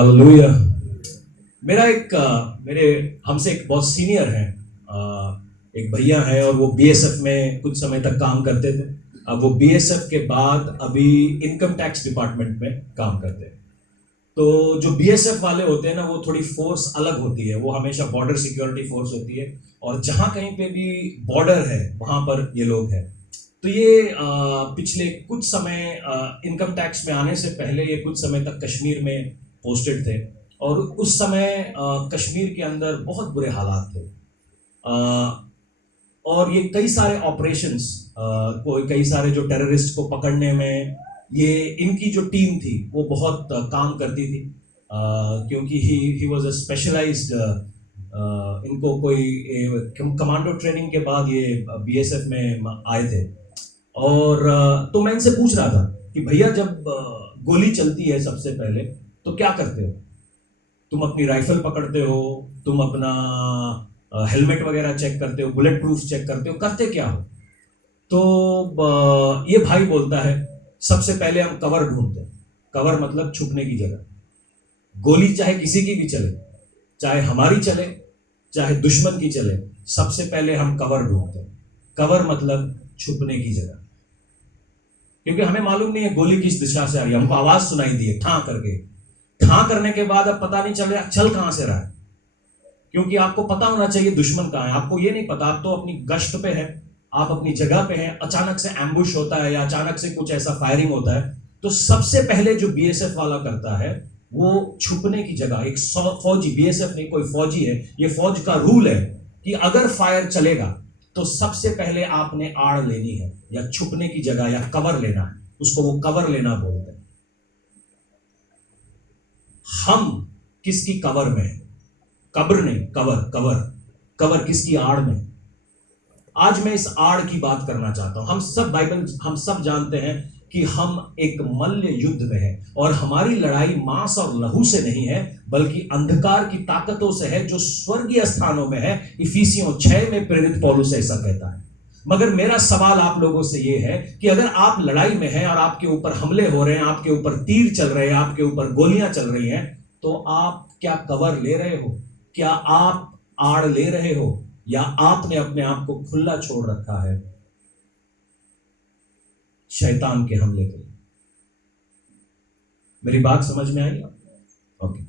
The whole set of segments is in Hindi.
हालेलुया। मेरा एक मेरे हमसे एक बहुत सीनियर है, एक भैया है और वो बीएसएफ में कुछ समय तक काम करते थे। अब वो बीएसएफ के बाद अभी इनकम टैक्स डिपार्टमेंट में काम करते हैं। तो जो बीएसएफ वाले होते हैं ना, वो थोड़ी फोर्स अलग होती है, वो हमेशा बॉर्डर सिक्योरिटी फोर्स होती है और जहां कहीं पे भी बॉर्डर है वहां पर ये लोग हैं। तो ये पिछले कुछ समय इनकम टैक्स में आने से पहले ये कुछ समय तक कश्मीर में पोस्टेड थे और उस समय कश्मीर के अंदर बहुत बुरे हालात थे। और ये कई सारे ऑपरेशंस कोई कई सारे जो टेररिस्ट को पकड़ने में ये इनकी जो टीम थी वो बहुत काम करती थी, क्योंकि ही वाज अ स्पेशलाइज्ड। इनको कोई कमांडो ट्रेनिंग के बाद ये बीएसएफ में आए थे। और तो मैं इनसे पूछ रहा था कि भैया जब गोली चलती है सबसे पहले तो क्या करते हो? तुम अपनी राइफल पकड़ते हो, तुम अपना हेलमेट वगैरह चेक करते हो, बुलेट प्रूफ चेक करते हो, करते क्या हो? तो ये भाई बोलता है सबसे पहले हम कवर ढूंढते हैं। कवर मतलब छुपने की जगह। गोली चाहे किसी की भी चले, चाहे हमारी चले चाहे दुश्मन की चले, सबसे पहले हम कवर ढूंढते हैं। कवर मतलब छुपने की जगह, क्योंकि हमें मालूम नहीं है गोली किस दिशा से आ रही है। हमको आवाज सुनाई दी है ठां करके, ठां करने के बाद अब पता नहीं चल रहा चल कहां से रहा है, क्योंकि आपको पता होना चाहिए दुश्मन कहां है। आपको ये नहीं पता, आप तो अपनी गश्त पे है, आप अपनी जगह पे हैं, अचानक से एम्बुश होता है या अचानक से कुछ ऐसा फायरिंग होता है। तो सबसे पहले जो बीएसएफ वाला करता है वो छुपने की जगह, एक फौजी, बीएसएफ नहीं कोई फौजी है, ये फौज का रूल है कि अगर फायर चलेगा तो सबसे पहले आपने आड़ लेनी है या छुपने की जगह या कवर लेना है। उसको वो कवर लेना बोलते हैं। हम किसकी कवर में है? कब्र नहीं, कवर। कवर कवर किसकी आड़ में? आज मैं इस आड़ की बात करना चाहता हूं। हम सब बाइबल, हम सब जानते हैं कि हम एक मल्ल युद्ध में है और हमारी लड़ाई मांस और लहू से नहीं है बल्कि अंधकार की ताकतों से है जो स्वर्गीय स्थानों में है। इफिसियों 6 में प्रेरित पौलुस ऐसा कहता है। मगर मेरा सवाल आप लोगों से यह है कि अगर आप लड़ाई में हैं और आपके ऊपर हमले हो रहे हैं, आपके ऊपर तीर चल रहे हैं, आपके ऊपर गोलियां चल रही हैं, तो आप क्या कवर ले रहे हो? क्या आप आड़ ले रहे हो या आपने अपने आप को खुला छोड़ रखा है शैतान के हमले के लिए? मेरी बात समझ में आई? ओके।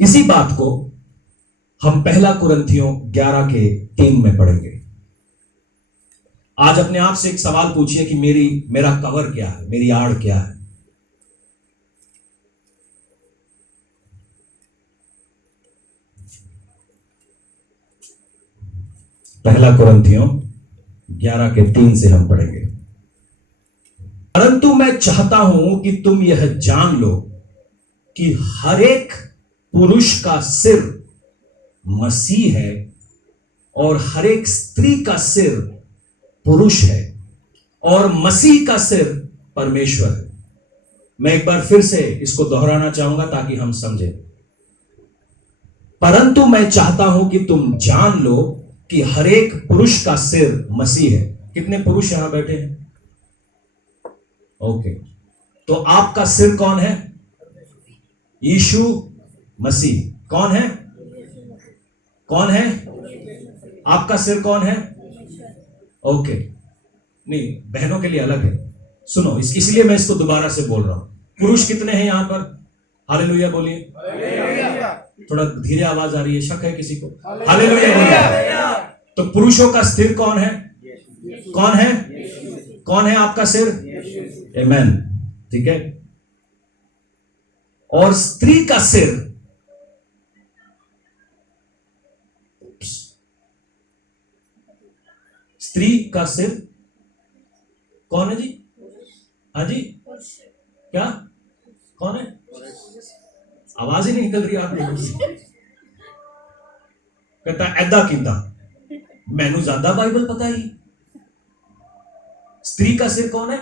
इसी बात को हम पहला कुरिन्थियों 11:3 में पढ़ेंगे। आज अपने आप से एक सवाल पूछिए कि मेरा कवर क्या है, मेरी आड़ क्या है? पहला कुरिन्थियों 11:3 से हम पढ़ेंगे। परंतु मैं चाहता हूं कि तुम यह जान लो कि हर एक पुरुष का सिर मसीह है और हर एक स्त्री का सिर पुरुष है और मसीह का सिर परमेश्वर है। मैं एक बार फिर से इसको दोहराना चाहूंगा ताकि हम समझें। परंतु मैं चाहता हूं कि तुम जान लो कि हर एक पुरुष का सिर मसीह है। कितने पुरुष यहां बैठे हैं? ओके। तो आपका सिर कौन है? यीशु मसीह। कौन है? कौन है? आपका सिर कौन है? ओके। नहीं, बहनों के लिए अलग है। सुनो, इसलिए मैं इसको दोबारा से बोल रहा हूं। पुरुष कितने हैं यहां पर? हालेलुया बोलिए। थोड़ा धीरे आवाज आ रही है, शक है किसी को? हालेलुया बोलिए। तो पुरुषों का सिर कौन है? कौन है? कौन है आपका सिर? आमेन। ठीक है। और स्त्री का सिर, स्त्री का सिर कौन है जी? हाँ जी, क्या? कौन है? आवाज ही नहीं निकल रही आप लोगों से। कहता ऐदा किंदा, मैनू ज्यादा बाइबल पता ही। स्त्री का सिर कौन है?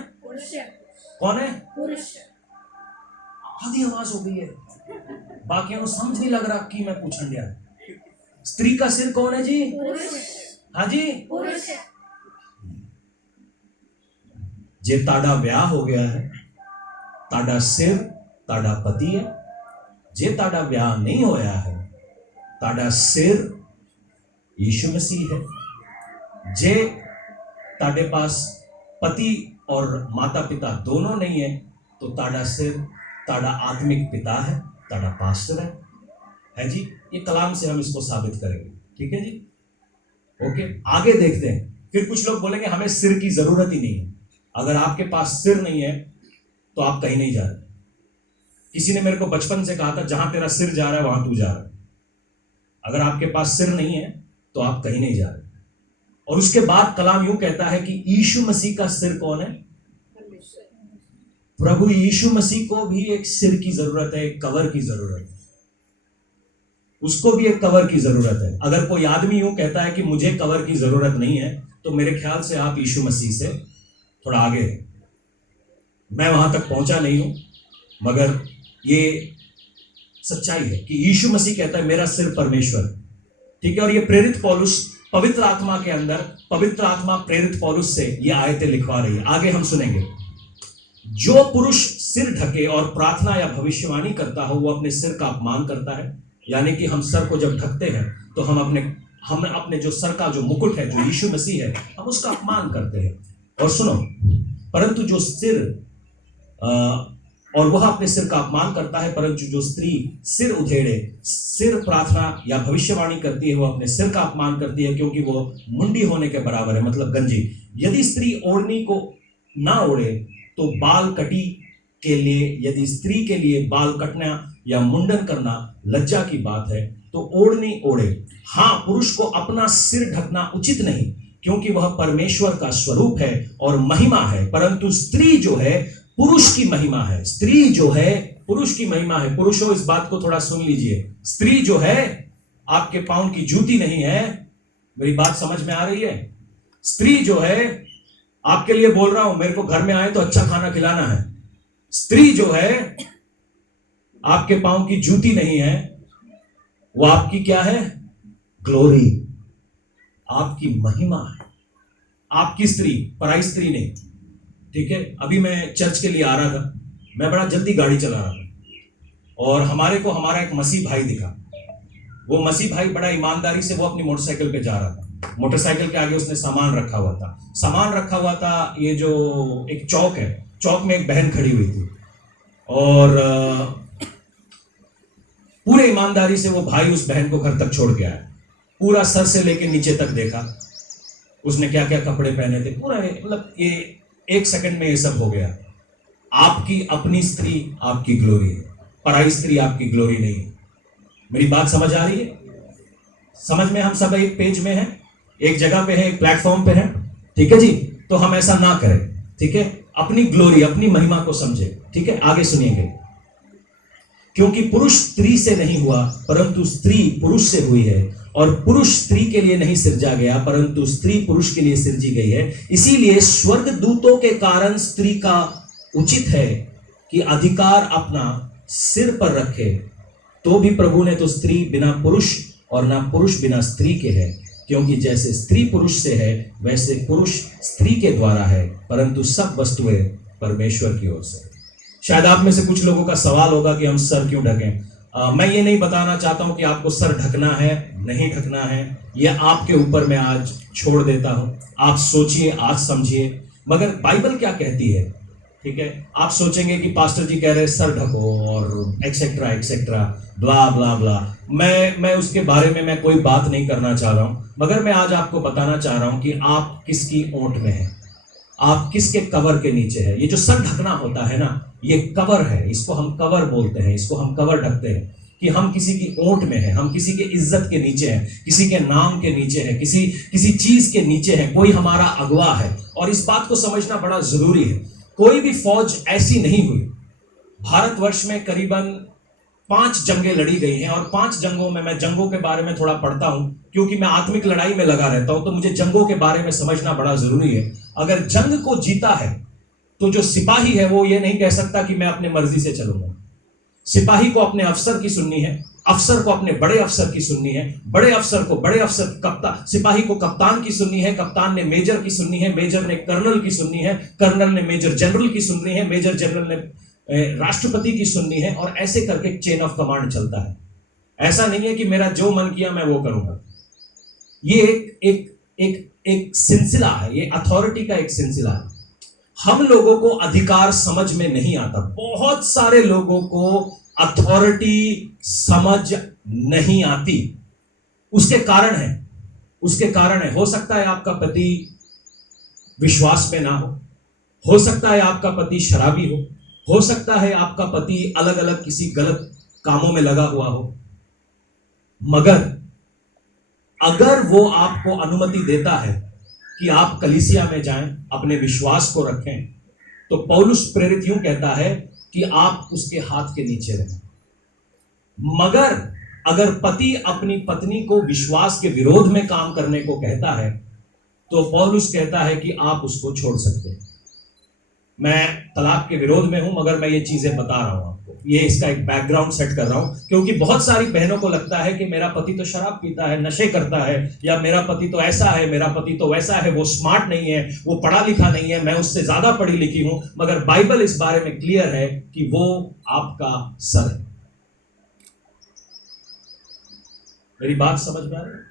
कौन है? आधी आवाज हो गई है, बाकियों को समझ नहीं लग रहा कि मैं पूछन गया। स्त्री का सिर कौन है जी? हाँ जी, जे ताड़ा ब्याह हो गया है, ताड़ा सिर ताड़ा पति है। जे ताड़ा ब्याह नहीं होया है, ताड़ा सिर यीशु मसीह है। जे ताड़े पास पति और माता पिता दोनों नहीं है, तो ताड़ा सिर ताड़ा आत्मिक पिता है, ताड़ा पास्टर है जी। ये कलाम से हम इसको साबित करेंगे, ठीक है जी। ओके, आगे देखते हैं। फिर कुछ लोग बोलेंगे हमें सिर की जरूरत ही नहीं है। अगर आपके पास सिर नहीं है तो आप कहीं नहीं जा रहे। किसी ने मेरे को बचपन से कहा था, जहां तेरा सिर जा रहा है वहां तू जा रहा है। अगर आपके पास सिर नहीं है तो आप कहीं नहीं जा रहे। और उसके बाद कलाम यूं कहता है कि यीशु मसीह का सिर कौन है? प्रभु यीशु मसीह को भी एक सिर की जरूरत है, एक कवर की जरूरत है। उसको भी एक कवर की जरूरत है। अगर कोई आदमी यूं कहता है कि मुझे कवर की जरूरत नहीं है, तो मेरे ख्याल से आप यीशु मसीह से थोड़ा आगे हैं। मैं वहां तक पहुंचा नहीं हूं, मगर ये सच्चाई है कि यीशु मसीह कहता है मेरा सिर परमेश्वर, ठीक है। और ये प्रेरित पौलुस पवित्र आत्मा के अंदर, पवित्र आत्मा प्रेरित पौलुस से ये आयतें लिखवा रही है। आगे हम सुनेंगे, जो पुरुष सिर ढके और प्रार्थना या भविष्यवाणी करता हो, वो अपने सिर का अपमान करता है। यानी कि हम सर को जब ढकते हैं तो हम अपने जो सर का जो मुकुट है, जो यीशु मसीह है, हम उसका अपमान करते हैं। और सुनो, परंतु जो सिर और वह अपने सिर का अपमान करता है, परंतु जो स्त्री सिर उधेड़े, सिर प्रार्थना या भविष्यवाणी करती है, वो अपने सिर का अपमान करती है, क्योंकि वो मुंडी होने के बराबर है, मतलब गंजी। यदि स्त्री ओढ़नी को ना ओढ़े तो बाल कटी के लिए, यदि स्त्री के लिए बाल कटना या मुंडन करना लज्जा की बात है, तो ओढ़नी ओढ़े। हाँ, पुरुष को अपना सिर ढकना उचित नहीं, क्योंकि वह परमेश्वर का स्वरूप है और महिमा है, परंतु स्त्री जो है पुरुष की महिमा है। स्त्री जो है पुरुष की महिमा है। पुरुषों, इस बात को थोड़ा सुन लीजिए। स्त्री जो है आपके पांव की जूती नहीं है। मेरी बात समझ में आ रही है? स्त्री जो है, आपके लिए बोल रहा हूं, मेरे को घर में आए तो अच्छा खाना खिलाना है। स्त्री जो है आपके पांव की जूती नहीं है, वो आपकी क्या है? ग्लोरी, आपकी महिमा है। आपकी स्त्री, पराई स्त्री नहीं, ठीक है। अभी मैं चर्च के लिए आ रहा था, मैं बड़ा जल्दी गाड़ी चला रहा था और हमारा एक मसीह भाई दिखा। वो मसीह भाई बड़ा ईमानदारी से वो अपनी मोटरसाइकिल पे जा रहा था। मोटरसाइकिल के आगे उसने सामान रखा हुआ था। ये जो एक चौक है, चौक में एक बहन खड़ी हुई थी और पूरे ईमानदारी से वो भाई उस बहन को घर तक छोड़ के आया। पूरा सर से लेके नीचे तक देखा, उसने क्या क्या कपड़े पहने थे, पूरा, मतलब ये 1 सेकंड में ये सब हो गया। आपकी अपनी स्त्री आपकी ग्लोरी है, पराई स्त्री आपकी ग्लोरी नहीं है। मेरी बात समझ आ रही है? समझ में? हम सब एक पेज में हैं, एक जगह पे हैं, एक प्लेटफॉर्म पे हैं, ठीक है जी। तो हम ऐसा ना करें, ठीक है। अपनी ग्लोरी, अपनी महिमा को समझे, ठीक है। आगे सुनिएंगे, क्योंकि पुरुष स्त्री से नहीं हुआ, परंतु स्त्री पुरुष से हुई है, और पुरुष स्त्री के लिए नहीं सिरजा गया, परंतु स्त्री पुरुष के लिए सिरजी गई है। इसीलिए स्वर्गदूतों के कारण स्त्री का उचित है कि अधिकार अपना सिर पर रखे। तो भी प्रभु ने तो स्त्री बिना पुरुष और ना पुरुष बिना स्त्री के है, क्योंकि जैसे स्त्री पुरुष से है, वैसे पुरुष स्त्री के द्वारा है, परंतु सब वस्तुएं परमेश्वर की ओर से। शायद आप में से कुछ लोगों का सवाल होगा कि हम सर क्यों ढकें। मैं ये नहीं बताना चाहता हूं कि आपको सर ढकना है, नहीं ढकना है, ये आपके ऊपर मैं आज छोड़ देता हूं। आप सोचिए, आज समझिए, मगर बाइबल क्या कहती है, ठीक है। आप सोचेंगे कि पास्टर जी कह रहे सर ढको और एक्सेट्रा एक्सेट्रा ब्ला ब्ला ब्ला। मैं उसके बारे में मैं कोई बात नहीं करना चाह रहा हूं, मगर मैं आज आपको बताना चाह रहा हूं कि आप किसकी ओंठ में हैं, आप किसके कवर के नीचे है। ये जो सर ढकना होता है ना, ये कवर है, इसको हम कवर बोलते हैं, इसको हम कवर ढकते हैं कि हम किसी की ओंठ में हैं, हम किसी के इज्जत के नीचे हैं, किसी के नाम के नीचे हैं, किसी चीज के नीचे है, कोई हमारा अगवा है। और इस बात को समझना बड़ा जरूरी है। कोई भी फौज ऐसी नहीं हुई। भारतवर्ष में करीबन 5 जंगें लड़ी गई हैं, और 5 जंगों में, मैं जंगों के बारे में थोड़ा पढ़ता हूं क्योंकि मैं आत्मिक लड़ाई में लगा रहता हूं, तो मुझे जंगों के बारे में समझना बड़ा जरूरी है। अगर जंग को जीता है तो जो सिपाही है वो ये नहीं कह सकता कि मैं अपने मर्जी से चलूंगा। सिपाही को अपने अफसर की सुननी है, अफसर को अपने बड़े अफसर की सुननी है, बड़े अफसर को बड़े अफसर, कप्तान, सिपाही को कप्तान की सुननी है, कप्तान ने मेजर की सुननी है, मेजर ने कर्नल की सुननी है, कर्नल ने मेजर जनरल की सुननी है, मेजर जनरल ने राष्ट्रपति की सुननी है, और ऐसे करके चेन ऑफ कमांड चलता है। ऐसा नहीं है कि मेरा जो मन किया मैं वो करूंगा। ये एक सिलसिला है, ये अथॉरिटी का एक सिलसिला है। हम लोगों को अधिकार समझ में नहीं आता। बहुत सारे लोगों को अथॉरिटी समझ नहीं आती। उसके कारण है, हो सकता है आपका पति विश्वास में ना हो सकता है आपका पति शराबी हो सकता है आपका पति अलग अलग किसी गलत कामों में लगा हुआ हो, मगर अगर वो आपको अनुमति देता है कि आप कलीसिया में जाएं, अपने विश्वास को रखें, तो पौलुस प्रेरित यूं कहता है कि आप उसके हाथ के नीचे रहें। मगर अगर पति अपनी पत्नी को विश्वास के विरोध में काम करने को कहता है, तो पौलुस कहता है कि आप उसको छोड़ सकते हैं। मैं तलाक के विरोध में हूं, मगर मैं ये चीजें बता रहा हूं आपको, ये इसका एक बैकग्राउंड सेट कर रहा हूं, क्योंकि बहुत सारी बहनों को लगता है कि मेरा पति तो शराब पीता है, नशे करता है, या मेरा पति तो ऐसा है, मेरा पति तो वैसा है, वो स्मार्ट नहीं है, वो पढ़ा लिखा नहीं है, मैं उससे ज्यादा पढ़ी लिखी हूं। मगर बाइबल इस बारे में क्लियर है कि वो आपका सर है। मेरी बात समझ में आ रही है?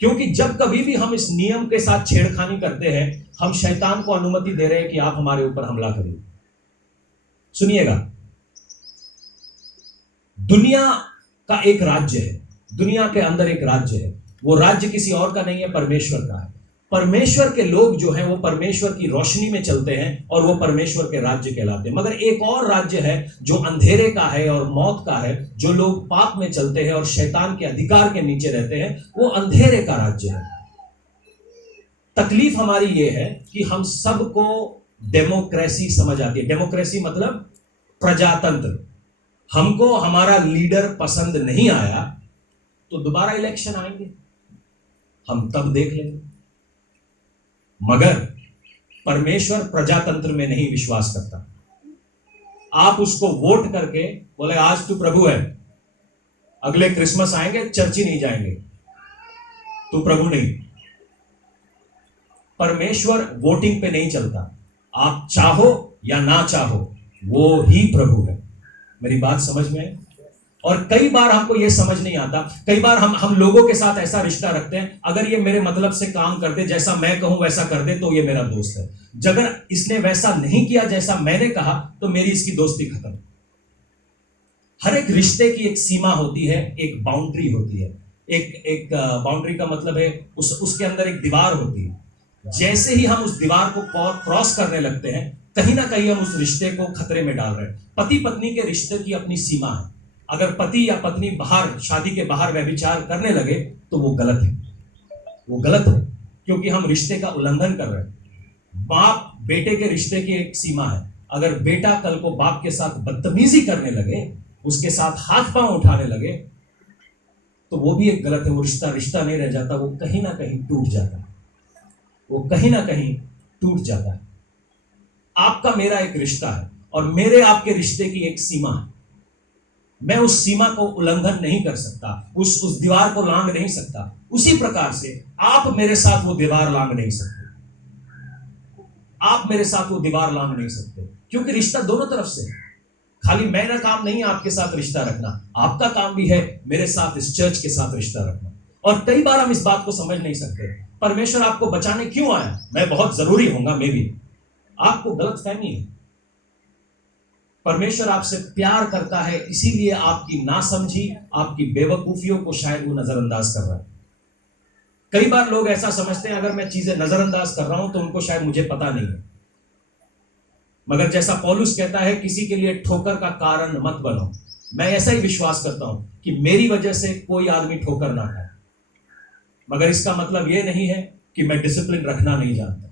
क्योंकि जब कभी भी हम इस नियम के साथ छेड़खानी करते हैं, हम शैतान को अनुमति दे रहे हैं कि आप हमारे ऊपर हमला करिए। सुनिएगा, दुनिया का एक राज्य है, दुनिया के अंदर एक राज्य है। वो राज्य किसी और का नहीं है, परमेश्वर का है। परमेश्वर के लोग जो हैं वो परमेश्वर की रोशनी में चलते हैं और वो परमेश्वर के राज्य कहलाते हैं। मगर एक और राज्य है जो अंधेरे का है और मौत का है। जो लोग पाप में चलते हैं और शैतान के अधिकार के नीचे रहते हैं, वो अंधेरे का राज्य है। तकलीफ हमारी ये है कि हम सबको डेमोक्रेसी समझ आती है। डेमोक्रेसी मतलब प्रजातंत्र। हमको हमारा लीडर पसंद नहीं आया तो दोबारा इलेक्शन आएंगे, हम तब देख लेंगे। मगर परमेश्वर प्रजातंत्र में नहीं विश्वास करता। आप उसको वोट करके बोले आज तू प्रभु है, अगले क्रिसमस आएंगे चर्च ही नहीं जाएंगे, तू प्रभु नहीं। परमेश्वर वोटिंग पे नहीं चलता। आप चाहो या ना चाहो, वो ही प्रभु है। मेरी बात समझ में है? और कई बार हमको यह समझ नहीं आता। कई बार हम लोगों के साथ ऐसा रिश्ता रखते हैं, अगर ये मेरे मतलब से काम कर दे, जैसा मैं कहूं वैसा कर दे, तो ये मेरा दोस्त है। अगर इसने वैसा नहीं किया जैसा मैंने कहा, तो मेरी इसकी दोस्ती खत्म। हर एक रिश्ते की एक सीमा होती है, एक बाउंड्री होती है। एक बाउंड्री का मतलब है उसके अंदर एक दीवार होती है। जैसे ही हम उस दीवार को क्रॉस करने लगते हैं, कहीं ना कहीं हम उस रिश्ते को खतरे में डाल रहे हैं। पति पत्नी के रिश्ते की अपनी सीमा है। अगर पति या पत्नी बाहर, शादी के बाहर व्यभिचार करने लगे तो वो गलत है, वो गलत है, क्योंकि हम रिश्ते का उल्लंघन कर रहे हैं। बाप बेटे के रिश्ते की एक सीमा है। अगर बेटा कल को बाप के साथ बदतमीजी करने लगे, उसके साथ हाथ पांव उठाने लगे, तो वो भी एक गलत है। वो रिश्ता नहीं रह जाता, वो कहीं ना कहीं टूट जाता है, वो कहीं ना कहीं टूट जाता है। आपका मेरा एक रिश्ता है और मेरे आपके रिश्ते की एक सीमा है। मैं उस सीमा को उल्लंघन नहीं कर सकता, उस दीवार को लांघ नहीं सकता। उसी प्रकार से आप मेरे साथ वो दीवार लांघ नहीं सकते। आप मेरे साथ वो दीवार लांघ नहीं सकते, क्योंकि रिश्ता दोनों तरफ से। खाली मेरा काम नहीं है आपके साथ रिश्ता रखना, आपका काम भी है मेरे साथ, इस चर्च के साथ रिश्ता रखना। और कई बार हम इस बात को समझ नहीं सकते। परमेश्वर आपको बचाने क्यों आया? मैं बहुत जरूरी होऊंगा, मैं भी। आपको गलतफहमी है। परमेश्वर आपसे प्यार करता है, इसीलिए आपकी नासमझी, आपकी बेवकूफियों को शायद वो नजरअंदाज कर रहा है। कई बार लोग ऐसा समझते हैं अगर मैं चीजें नजरअंदाज कर रहा हूं तो उनको शायद मुझे पता नहीं है। मगर जैसा पौलुस कहता है, किसी के लिए ठोकर का कारण मत बनो। मैं ऐसा ही विश्वास करता हूं कि मेरी वजह से कोई आदमी ठोकर ना खाए। मगर इसका मतलब यह नहीं है कि मैं डिसिप्लिन रखना नहीं जानता।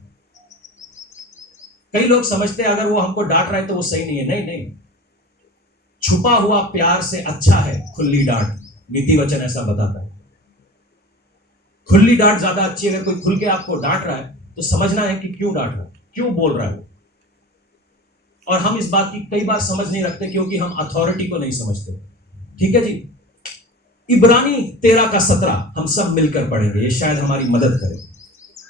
कई लोग समझते हैं अगर वो हमको डांट रहा है तो वो सही नहीं है। नहीं नहीं, छुपा हुआ प्यार से अच्छा है खुली डांट। नीति वचन ऐसा बताता है। खुली डांट ज्यादा अच्छी है। अगर कोई खुल के आपको डांट रहा है तो समझना है कि क्यों डांट रहा है, क्यों बोल रहा है वो। और हम इस बात की कई बार समझ नहीं रखते, क्योंकि हम अथॉरिटी को नहीं समझते। ठीक है जी, इब्रानी 13 का 17 हम सब मिलकर पढ़ेंगे, ये शायद हमारी मदद करे।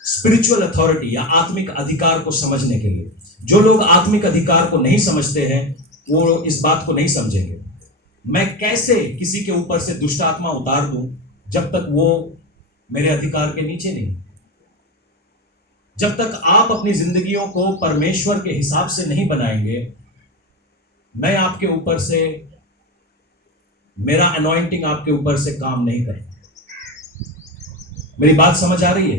स्पिरिचुअल अथॉरिटी या आत्मिक अधिकार को समझने के लिए। जो लोग आत्मिक अधिकार को नहीं समझते हैं वो इस बात को नहीं समझेंगे। मैं कैसे किसी के ऊपर से दुष्ट आत्मा उतार दूं जब तक वो मेरे अधिकार के नीचे नहीं। जब तक आप अपनी जिंदगियों को परमेश्वर के हिसाब से नहीं बनाएंगे, मैं आपके ऊपर से, मेरा अनॉइंटिंग आपके ऊपर से काम नहीं करता। मेरी बात समझ आ रही है?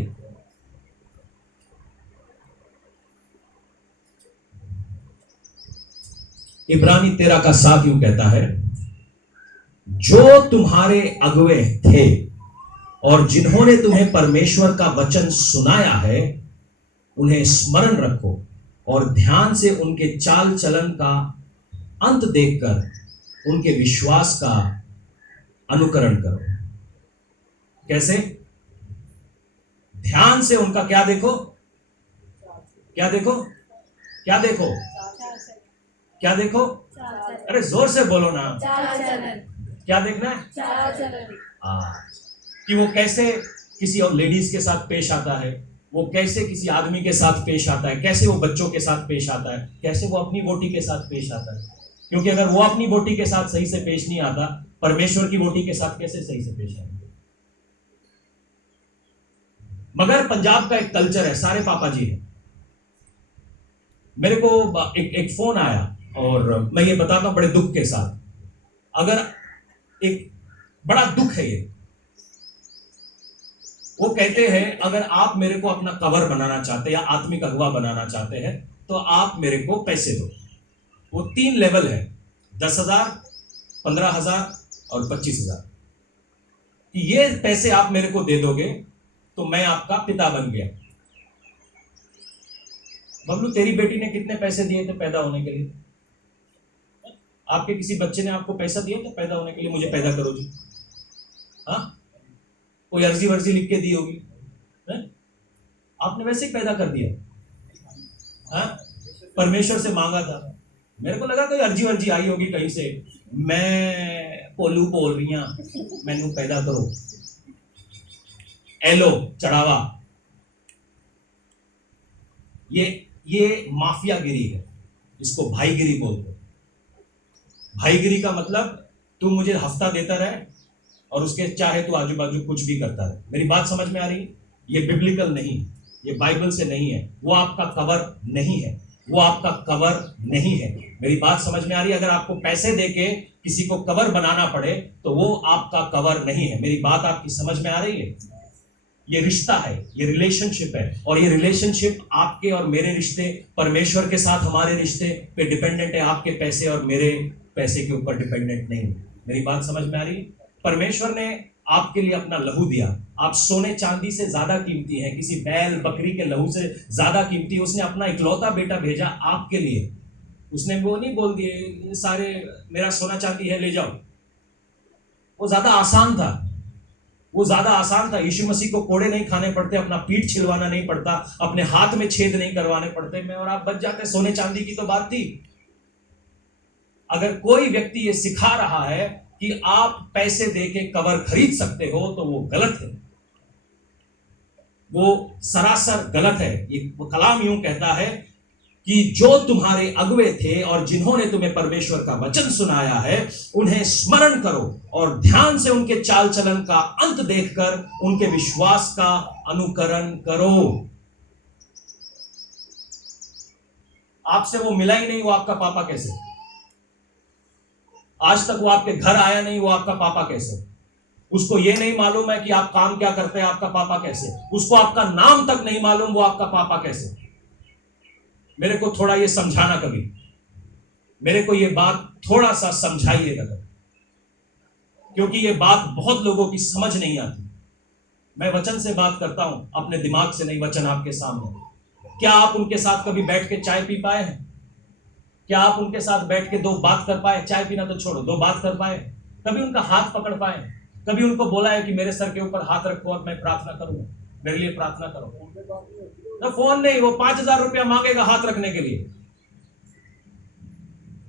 इब्रानी 13:7 यूं कहता है, जो तुम्हारे अगुवे थे और जिन्होंने तुम्हें परमेश्वर का वचन सुनाया है, उन्हें स्मरण रखो और ध्यान से उनके चाल चलन का अंत देखकर उनके विश्वास का अनुकरण करो। कैसे? ध्यान से उनका क्या देखो? क्या देखो? क्या देखो? क्या देखो? अरे जोर से बोलो ना। क्या देखना है? कि वो कैसे किसी और लेडीज के साथ पेश आता है, वो कैसे किसी आदमी के साथ पेश आता है, कैसे वो बच्चों के साथ पेश आता है, कैसे वो अपनी वोटी के साथ पेश आता है। क्योंकि अगर वो अपनी वोटी के साथ सही से पेश नहीं आता, परमेश्वर की वोटी के साथ कैसे सही से पेश आएंगे? मगर पंजाब का एक कल्चर है, सारे पापा जी हैं। मेरे को एक फोन आया और मैं ये बताता हूं बड़े दुख के साथ। अगर एक बड़ा दुख है ये, वो कहते हैं अगर आप मेरे को अपना कवर बनाना चाहते हैं या आत्मिक अगवा बनाना चाहते हैं तो आप मेरे को पैसे दो। वो 3 लेवल है, 10,000, 15,000 और 25,000। ये पैसे आप मेरे को दे दोगे तो मैं आपका पिता बन गया। बबलू, तेरी बेटी ने कितने पैसे दिए थे पैदा होने के लिए? आपके किसी बच्चे ने आपको पैसा दिया था पैदा होने के लिए? मुझे पैदा करो जी। हाँ, कोई अर्जी वर्जी लिख के दी होगी, आपने वैसे ही पैदा कर दिया। हाँ, परमेश्वर से मांगा था। मेरे को लगा कोई अर्जी वर्जी आई होगी कहीं से, मैं पोलू बोल रही हूं, मैनू पैदा करो। एलो चढ़ावा। ये माफियागिरी है, इसको भाईगिरी बोलते हैं। भाईगिरी का मतलब तू मुझे हफ्ता देता रहे और उसके चाहे तू आजू बाजू कुछ भी करता रहे। मेरी बात समझ में आ रही? ये बिब्लिकल नहीं, ये बाइबल से नहीं है। वो आपका कवर नहीं है, वो आपका कवर नहीं है। मेरी बात समझ में आ रही है? अगर आपको पैसे देके किसी को कवर बनाना पड़े तो वो आपका कवर नहीं है। मेरी बात आपकी समझ में आ रही है? ये रिश्ता है, ये रिलेशनशिप है, और ये रिलेशनशिप आपके और मेरे रिश्ते, परमेश्वर के साथ हमारे रिश्ते पे डिपेंडेंट है। आपके पैसे और मेरे पैसे के ऊपर डिपेंडेंट नहीं। मेरी बात समझ में आ रही? परमेश्वर ने आपके लिए अपना लहू दिया। आप सोने चांदी से ज्यादा कीमती हैं, किसी बैल बकरी के लहू से ज्यादा कीमती। उसने अपना इकलौता बेटा भेजा आपके लिए। उसने वो नहीं बोल दिए सारे मेरा सोना चांदी है ले जाओ। वो ज्यादा आसान था, वो ज्यादा आसान था। यीशु मसीह को कोड़े नहीं खाने पड़ते, अपना पीठ छिलवाना नहीं पड़ता, अपने हाथ में छेद नहीं करवाने पड़ते, मैं और आप बच जाते। सोने चांदी की तो बात थी। अगर कोई व्यक्ति ये सिखा रहा है कि आप पैसे देके कवर खरीद सकते हो तो वो गलत है, वो सरासर गलत है। ये कलाम यूं कहता है कि जो तुम्हारे अगुवे थे और जिन्होंने तुम्हें परमेश्वर का वचन सुनाया है, उन्हें स्मरण करो और ध्यान से उनके चाल चलन का अंत देखकर उनके विश्वास का अनुकरण करो। आपसे वो मिला ही नहीं, वो आपका पापा कैसे? आज तक वो आपके घर आया नहीं, वो आपका पापा कैसे? उसको ये नहीं मालूम है कि आप काम क्या करते हैं, आपका पापा कैसे? उसको आपका नाम तक नहीं मालूम, वो आपका पापा कैसे? मेरे को थोड़ा ये समझाना, कभी मेरे को ये बात थोड़ा सा समझाइएगा, क्योंकि ये बात बहुत लोगों की समझ नहीं आती। मैं वचन से बात करता हूं, अपने दिमाग से नहीं। वचन आपके सामने। क्या आप उनके साथ कभी बैठ के चाय पी पाए हैं? क्या आप उनके साथ बैठ के 2 बात कर पाए? चाय पीना तो छोड़ो, 2 बात कर पाए? कभी उनका हाथ पकड़ पाए? कभी उनको बोला है कि मेरे सर के ऊपर हाथ रखो और मैं प्रार्थना करूंगा, मेरे लिए प्रार्थना करो? तो फोन नहीं, वो 5,000 रुपया मांगेगा हाथ रखने के लिए।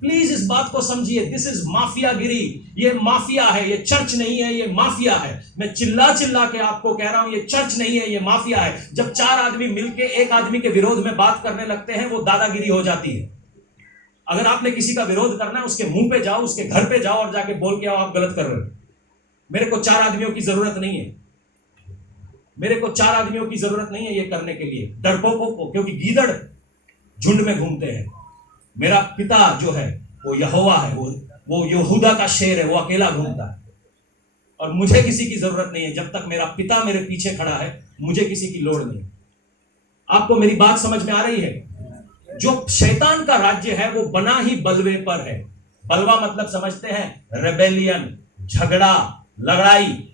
प्लीज इस बात को समझिए, दिस इज माफियागिरी, ये माफिया है, ये चर्च नहीं है, ये माफिया है। मैं चिल्ला चिल्ला के आपको कह रहा हूं, ये चर्च नहीं है, ये माफिया है। जब चार आदमी मिलके एक आदमी के विरोध में बात करने लगते हैं, वो दादागिरी हो जाती है। अगर आपने किसी का विरोध करना है, उसके मुंह पे जाओ, उसके घर पे जाओ और जाके बोल के आओ आप गलत कर रहे हो। मेरे को चार आदमियों की जरूरत नहीं है, मेरे को चार आदमियों की जरूरत नहीं है ये करने के लिए, डरपोकों को, क्योंकि गीदड़ झुंड में घूमते हैं। मेरा पिता जो है वो यहोवा है, वो यहूदा का शेर है, वो अकेला घूमता है। और मुझे किसी की जरूरत नहीं है, जब तक मेरा पिता मेरे पीछे खड़ा है मुझे किसी की लोड़ नहीं। आपको मेरी बात समझ में आ रही है? जो शैतान का राज्य है वो बना ही बलवे पर है। बलवा मतलब समझते हैं, रेबेलियन, झगड़ा, लड़ाई।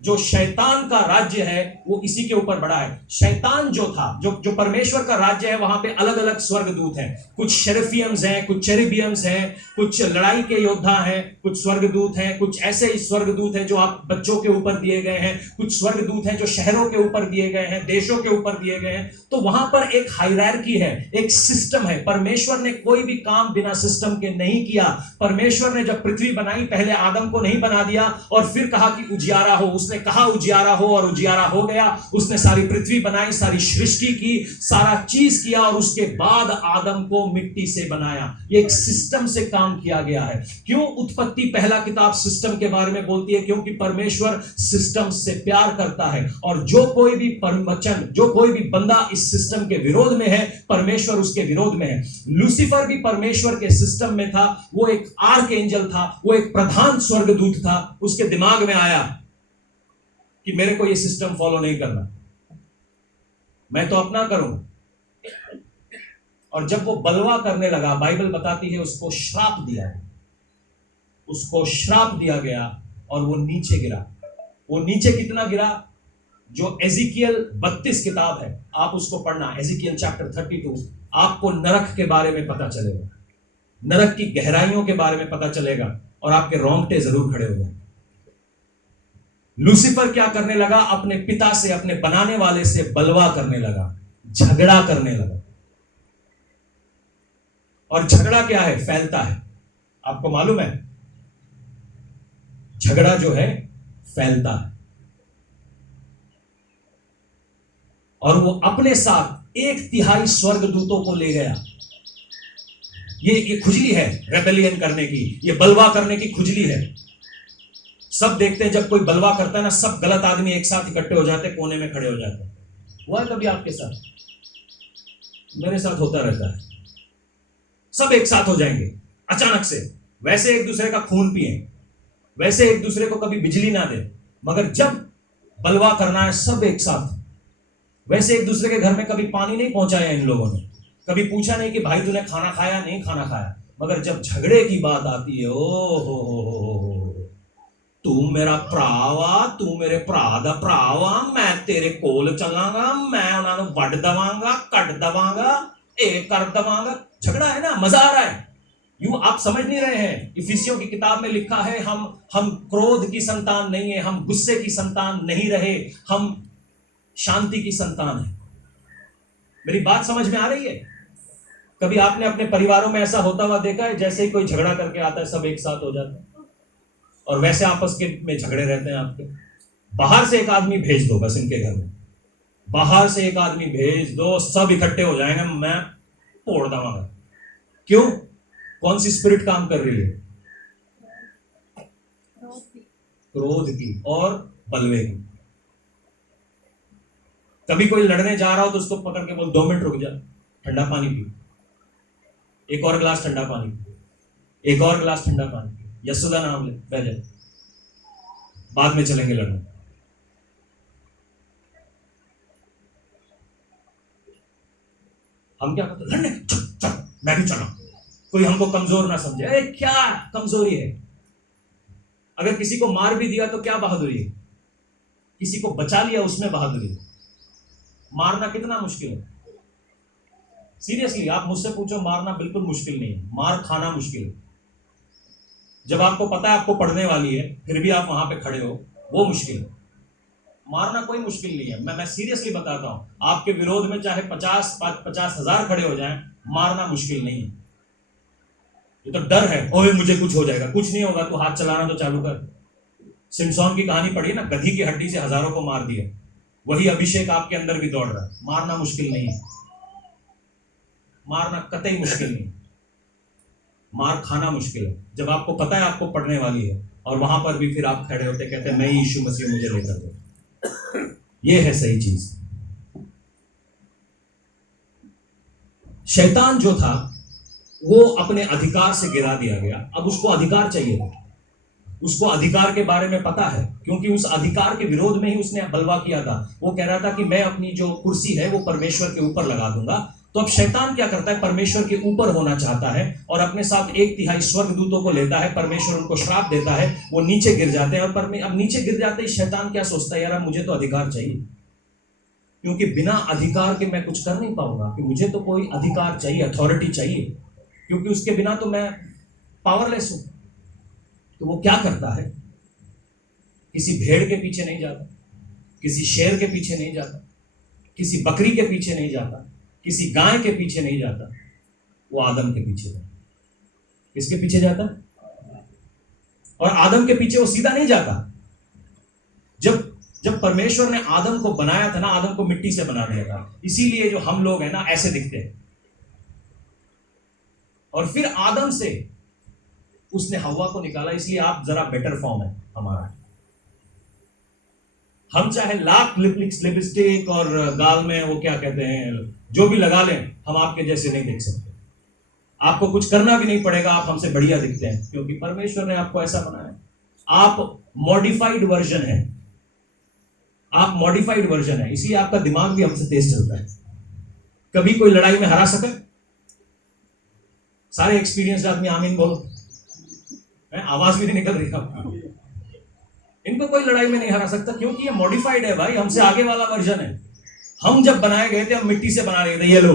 जो शैतान का राज्य है वो इसी के ऊपर बड़ा है। शैतान जो था, जो परमेश्वर का राज्य है, वहां पे अलग अलग स्वर्गदूत हैं। कुछ शेरफियम्स हैं, कुछ चेरुबियम्स हैं, कुछ लड़ाई के योद्धा हैं, कुछ स्वर्गदूत हैं, कुछ ऐसे ही स्वर्गदूत हैं जो आप बच्चों के ऊपर दिए गए हैं, कुछ स्वर्गदूत हैं जो शहरों के ऊपर दिए गए हैं, देशों के ऊपर दिए गए हैं। तो वहां पर एक हायरार्की है, एक सिस्टम है। परमेश्वर ने कोई भी काम बिना सिस्टम के नहीं किया। परमेश्वर ने जब पृथ्वी बनाई, पहले आदम को नहीं बना दिया और फिर कहा कि उजियारा हो। उसने कहा उजियारा हो और उजियारा हो गया। उसने सारी पृथ्वी बनाई, सारी सृष्टि की, सारा चीज किया और उसके बाद आदम को मिट्टी से बनाया। ये एक सिस्टम से काम किया गया है। क्यों उत्पत्ति पहला किताब सिस्टम के बारे में बोलती है? क्योंकि परमेश्वर सिस्टम से प्यार करता है। और जो कोई भी वचन, जो कोई भी बंदा इस सिस्टम के विरोध में है, परमेश्वर उसके विरोध में है। लूसीफर भी परमेश्वर के सिस्टम में था। वो एक आर्क एंजल था, वो एक प्रधान स्वर्गदूत था। उसके दिमाग में आया कि मेरे को ये सिस्टम फॉलो नहीं करना, मैं तो अपना करूंगा। और जब वो बलवा करने लगा, बाइबल बताती है उसको श्राप दिया, उसको श्राप दिया गया और वो नीचे गिरा। वो नीचे कितना गिरा? जो एजिकियल 32 किताब है, आप उसको पढ़ना, एजिकियल चैप्टर 32, आपको नरक के बारे में पता चलेगा, नरक की गहराइयों के बारे में पता चलेगा और आपके रोंगटे जरूर खड़े हो जाएंगे। लूसीफर क्या करने लगा? अपने पिता से, अपने बनाने वाले से बलवा करने लगा, झगड़ा करने लगा। और झगड़ा क्या है? फैलता है। आपको मालूम है, झगड़ा जो है फैलता है। और वो अपने साथ 1/3 स्वर्गदूतों को ले गया। ये खुजली है रेबेलियन करने की, ये बलवा करने की खुजली है। सब देखते हैं जब कोई बलवा करता है ना, सब गलत आदमी एक साथ इकट्ठे हो जाते, कोने में खड़े हो जाते। हुआ है कभी आपके साथ? मेरे साथ होता रहता है। सब एक साथ हो जाएंगे अचानक से, वैसे एक दूसरे का खून पिए, वैसे एक दूसरे को कभी बिजली ना दे, मगर जब बलवा करना है सब एक साथ। वैसे एक दूसरे के घर में कभी पानी नहीं पहुंचाया इन लोगों ने, कभी पूछा नहीं कि भाई तूने खाना खाया, नहीं खाना खाया। मगर जब झगड़े की बात आती है, ओ हो, तू मेरा भरावा, तू मेरे भरा दा भरावा, मैं तेरे कोल चलांगा, मैं उन्होंने वड दवांगा, कट दवांगा, एक कर दवांगा। झगड़ा है ना, मजा आ रहा है। यूं आप समझ नहीं रहे हैं। इफिसियों की किताब में लिखा है, हम क्रोध की संतान नहीं है, हम गुस्से की संतान नहीं रहे, हम शांति की संतान है। मेरी बात समझ में आ रही है? कभी आपने अपने परिवारों में ऐसा होता हुआ देखा है, जैसे ही कोई झगड़ा करके आता है सब एक साथ हो जाते हैं और वैसे आपस के में झगड़े रहते हैं आपके? बाहर से एक आदमी भेज दो बस इनके घर में, बाहर से एक आदमी भेज दो, सब इकट्ठे हो जाएंगे, मैं तोड़ दूंगा। क्यों? कौन सी स्पिरिट काम कर रही है? क्रोध की और बलवे की। कभी कोई लड़ने जा रहा हो तो उसको पकड़ के बोल, 2 मिनट रुक जा, ठंडा पानी पी, एक और गिलास ठंडा पानी पी, एक और गिलास ठंडा पानी पी, यशोदा नाम ले, बह जाए, बाद में चलेंगे लड़ने। हम क्या करते? लड़ने चल, मैं भी चला, कोई हमको कमजोर ना समझे। अरे क्या कमजोरी है? अगर किसी को मार भी दिया तो क्या बहादुरी है? किसी को बचा लिया उसमें बहादुरी है। मारना कितना मुश्किल है। सीरियसली आप मुझसे पूछो, मारना बिल्कुल मुश्किल नहीं है, मार खाना मुश्किल है। जब आपको पता है आपको पड़ने वाली है फिर भी आप वहां पे खड़े हो, वो मुश्किल है। मारना कोई मुश्किल नहीं है। मैं सीरियसली बताता हूं, आपके विरोध में चाहे 50,000 खड़े हो जाएं, मारना मुश्किल नहीं है। ये तो डर है, ओए मुझे कुछ हो जाएगा। कुछ नहीं होगा, तो हाथ चलाना तो चालू कर। सिमसोन की कहानी पढ़ी ना, गधी की हड्डी से हजारों को मार दिया। वही अभिषेक आपके अंदर भी दौड़ रहा है। मारना मुश्किल नहीं है, मारना कतई मुश्किल नहीं, मार खाना मुश्किल है। जब आपको पता है आपको पड़ने वाली है, और वहां पर भी फिर आप खड़े होते कहते हैं नहीं यीशु मसीह मुझे लेकर दो। ये है सही चीज। शैतान जो था वो अपने अधिकार से गिरा दिया गया। अब उसको अधिकार चाहिए था, उसको अधिकार के बारे में पता है, क्योंकि उस अधिकार के विरोध में ही उसने बलवा किया था। वो कह रहा था कि मैं अपनी जो कुर्सी है वो परमेश्वर के ऊपर लगा दूंगा। तो अब शैतान क्या करता है, परमेश्वर के ऊपर होना चाहता है और अपने साथ 1/3 स्वर्गदूतों को लेता है। परमेश्वर उनको श्राप देता है, वो नीचे गिर जाते हैं। और अब नीचे गिर जाते ही शैतान क्या सोचता है, यार मुझे तो अधिकार चाहिए, क्योंकि बिना अधिकार के मैं कुछ कर नहीं पाऊंगा, कि मुझे तो कोई अधिकार चाहिए, अथॉरिटी चाहिए, क्योंकि उसके बिना तो मैं पावरलेस हूं। तो वो क्या करता है, किसी भेड़ के पीछे नहीं जाता, किसी शेर के पीछे नहीं जाता, किसी बकरी के पीछे नहीं जाता, किसी गाय के पीछे नहीं जाता, वो आदम के पीछे जाता। किसके पीछे जाता? और आदम के पीछे वो सीधा नहीं जाता। जब जब परमेश्वर ने आदम को बनाया था ना, आदम को मिट्टी से बना दिया था, इसीलिए जो हम लोग हैं ना ऐसे दिखते हैं। और फिर आदम से उसने हवा को निकाला, इसलिए आप जरा बेटर फॉर्म है हमारा। हम चाहे लाख लिपस्टिक और गाल में वो क्या कहते हैं जो भी लगा लें, हम आपके जैसे नहीं दिख सकते। आपको कुछ करना भी नहीं पड़ेगा, आप हमसे बढ़िया दिखते हैं, क्योंकि परमेश्वर ने आपको ऐसा बनाया। आप मॉडिफाइड वर्जन है, आप मॉडिफाइड वर्जन है, इसलिए आपका दिमाग भी हमसे तेज चलता है। कभी कोई लड़ाई में हरा सके? सारे एक्सपीरियंस आदमी आमीन बोलो। आवाज भी नहीं निकल रही है। इनको कोई लड़ाई में नहीं हरा सकता, क्योंकि ये मॉडिफाइड है भाई, हमसे आगे वाला वर्जन है। हम जब बनाए गए थे, हम मिट्टी से बना रहे थे, ये लो।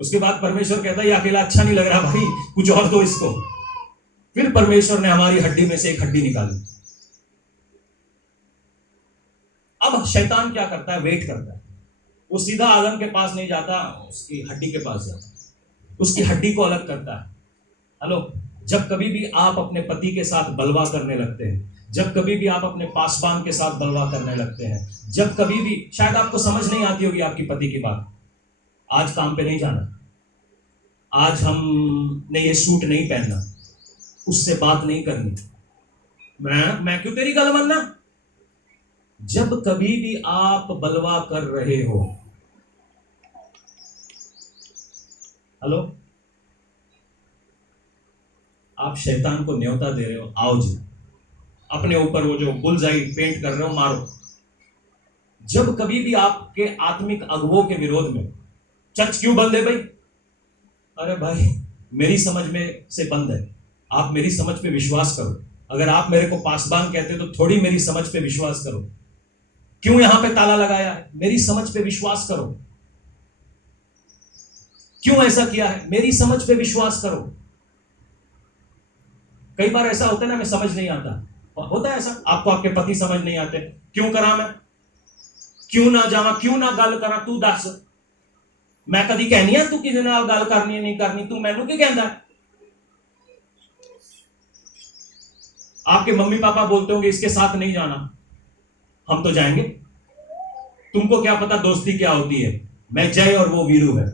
उसके बाद परमेश्वर कहता है ये अकेला अच्छा नहीं लग रहा भाई, कुछ और दो इसको। फिर परमेश्वर ने हमारी हड्डी में से एक हड्डी निकाली। अब शैतान क्या करता है, वेट करता है। वो सीधा आदम के पास नहीं जाता, उसकी हड्डी के पास जाता, उसकी हड्डी को अलग करता है। हेलो, जब कभी भी आप अपने पति के साथ बलवा करने लगते हैं, जब कभी भी आप अपने पासवान के साथ बलवा करने लगते हैं, जब कभी भी, शायद आपको समझ नहीं आती होगी आपकी पति की बात, आज काम पे नहीं जाना, आज हमने ये सूट नहीं पहनना, उससे बात नहीं करनी, मैं क्यों तेरी गल मानना। जब कभी भी आप बलवा कर रहे हो, हेलो, आप शैतान को न्योता दे रहे हो, आओ जी, अपने ऊपर वो जो बुलजाई पेंट कर रहे हो मारो। जब कभी भी आपके आत्मिक अगुवों के विरोध में, चर्च क्यों बंद है भाई? अरे भाई मेरी समझ में से बंद है, आप मेरी समझ पे विश्वास करो। अगर आप मेरे को पासबान कहते तो थोड़ी मेरी समझ पे विश्वास करो। क्यों यहां पे ताला लगाया है? मेरी समझ पे विश्वास करो। क्यों ऐसा किया है? मेरी समझ पे विश्वास करो। कई बार ऐसा होता है ना, मैं समझ नहीं आता, होता है ऐसा, आपको आपके पति समझ नहीं आते, क्यों करा मैं, क्यों ना जावा, क्यों ना गल करा, तू दस, मैं कदी कहनी है तू किसी नाल गल करनी है नहीं करनी, तू मैनू की कहता है। आपके मम्मी पापा बोलते होंगे इसके साथ नहीं जाना, हम तो जाएंगे। तुमको क्या पता दोस्ती क्या होती है, मैं जय और वो वीरू है,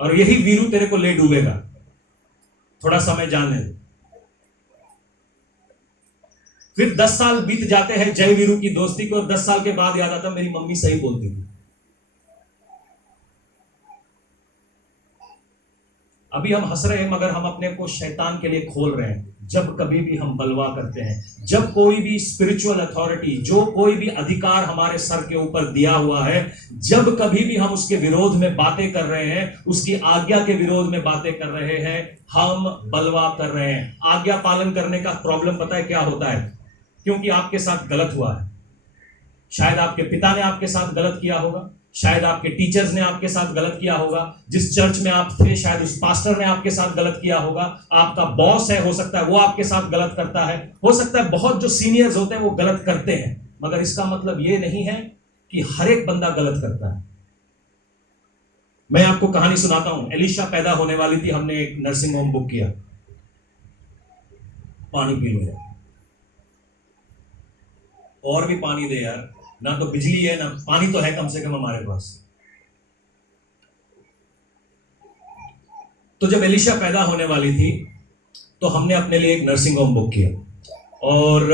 और यही वीरू तेरे को ले डूबेगा, थोड़ा समय जानने दे। फिर 10 साल बीत जाते हैं जय वीरू की दोस्ती को, और 10 साल के बाद याद आता मेरी मम्मी सही बोलती थी। अभी हम हंस रहे हैं, मगर हम अपने को शैतान के लिए खोल रहे हैं। जब कभी भी हम बलवा करते हैं, जब कोई भी स्पिरिचुअल अथॉरिटी, जो कोई भी अधिकार हमारे सर के ऊपर दिया हुआ है, जब कभी भी हम उसके विरोध में बातें कर रहे हैं, उसकी आज्ञा के विरोध में बातें कर रहे हैं, हम बलवा कर रहे हैं। आज्ञा पालन करने का प्रॉब्लम पता है क्या होता है? क्योंकि आपके साथ गलत हुआ है। शायद आपके पिता ने आपके साथ गलत किया होगा, शायद आपके टीचर्स ने आपके साथ गलत किया होगा, जिस चर्च में आप थे शायद उस पास्टर ने आपके साथ गलत किया होगा, आपका बॉस है, हो सकता है वो आपके साथ गलत करता है, हो सकता है बहुत जो सीनियर्स होते हैं वो गलत करते हैं। मगर इसका मतलब ये नहीं है कि हर एक बंदा गलत करता है। मैं आपको कहानी सुनाता हूं। एलिशा पैदा होने वाली थी, हमने एक नर्सिंग होम बुक किया। पानी पी लो यार, और भी पानी दे यार, ना तो बिजली है ना पानी, तो है कम से कम हमारे पास। तो जब एलिशा पैदा होने वाली थी तो हमने अपने लिए एक नर्सिंग होम बुक किया, और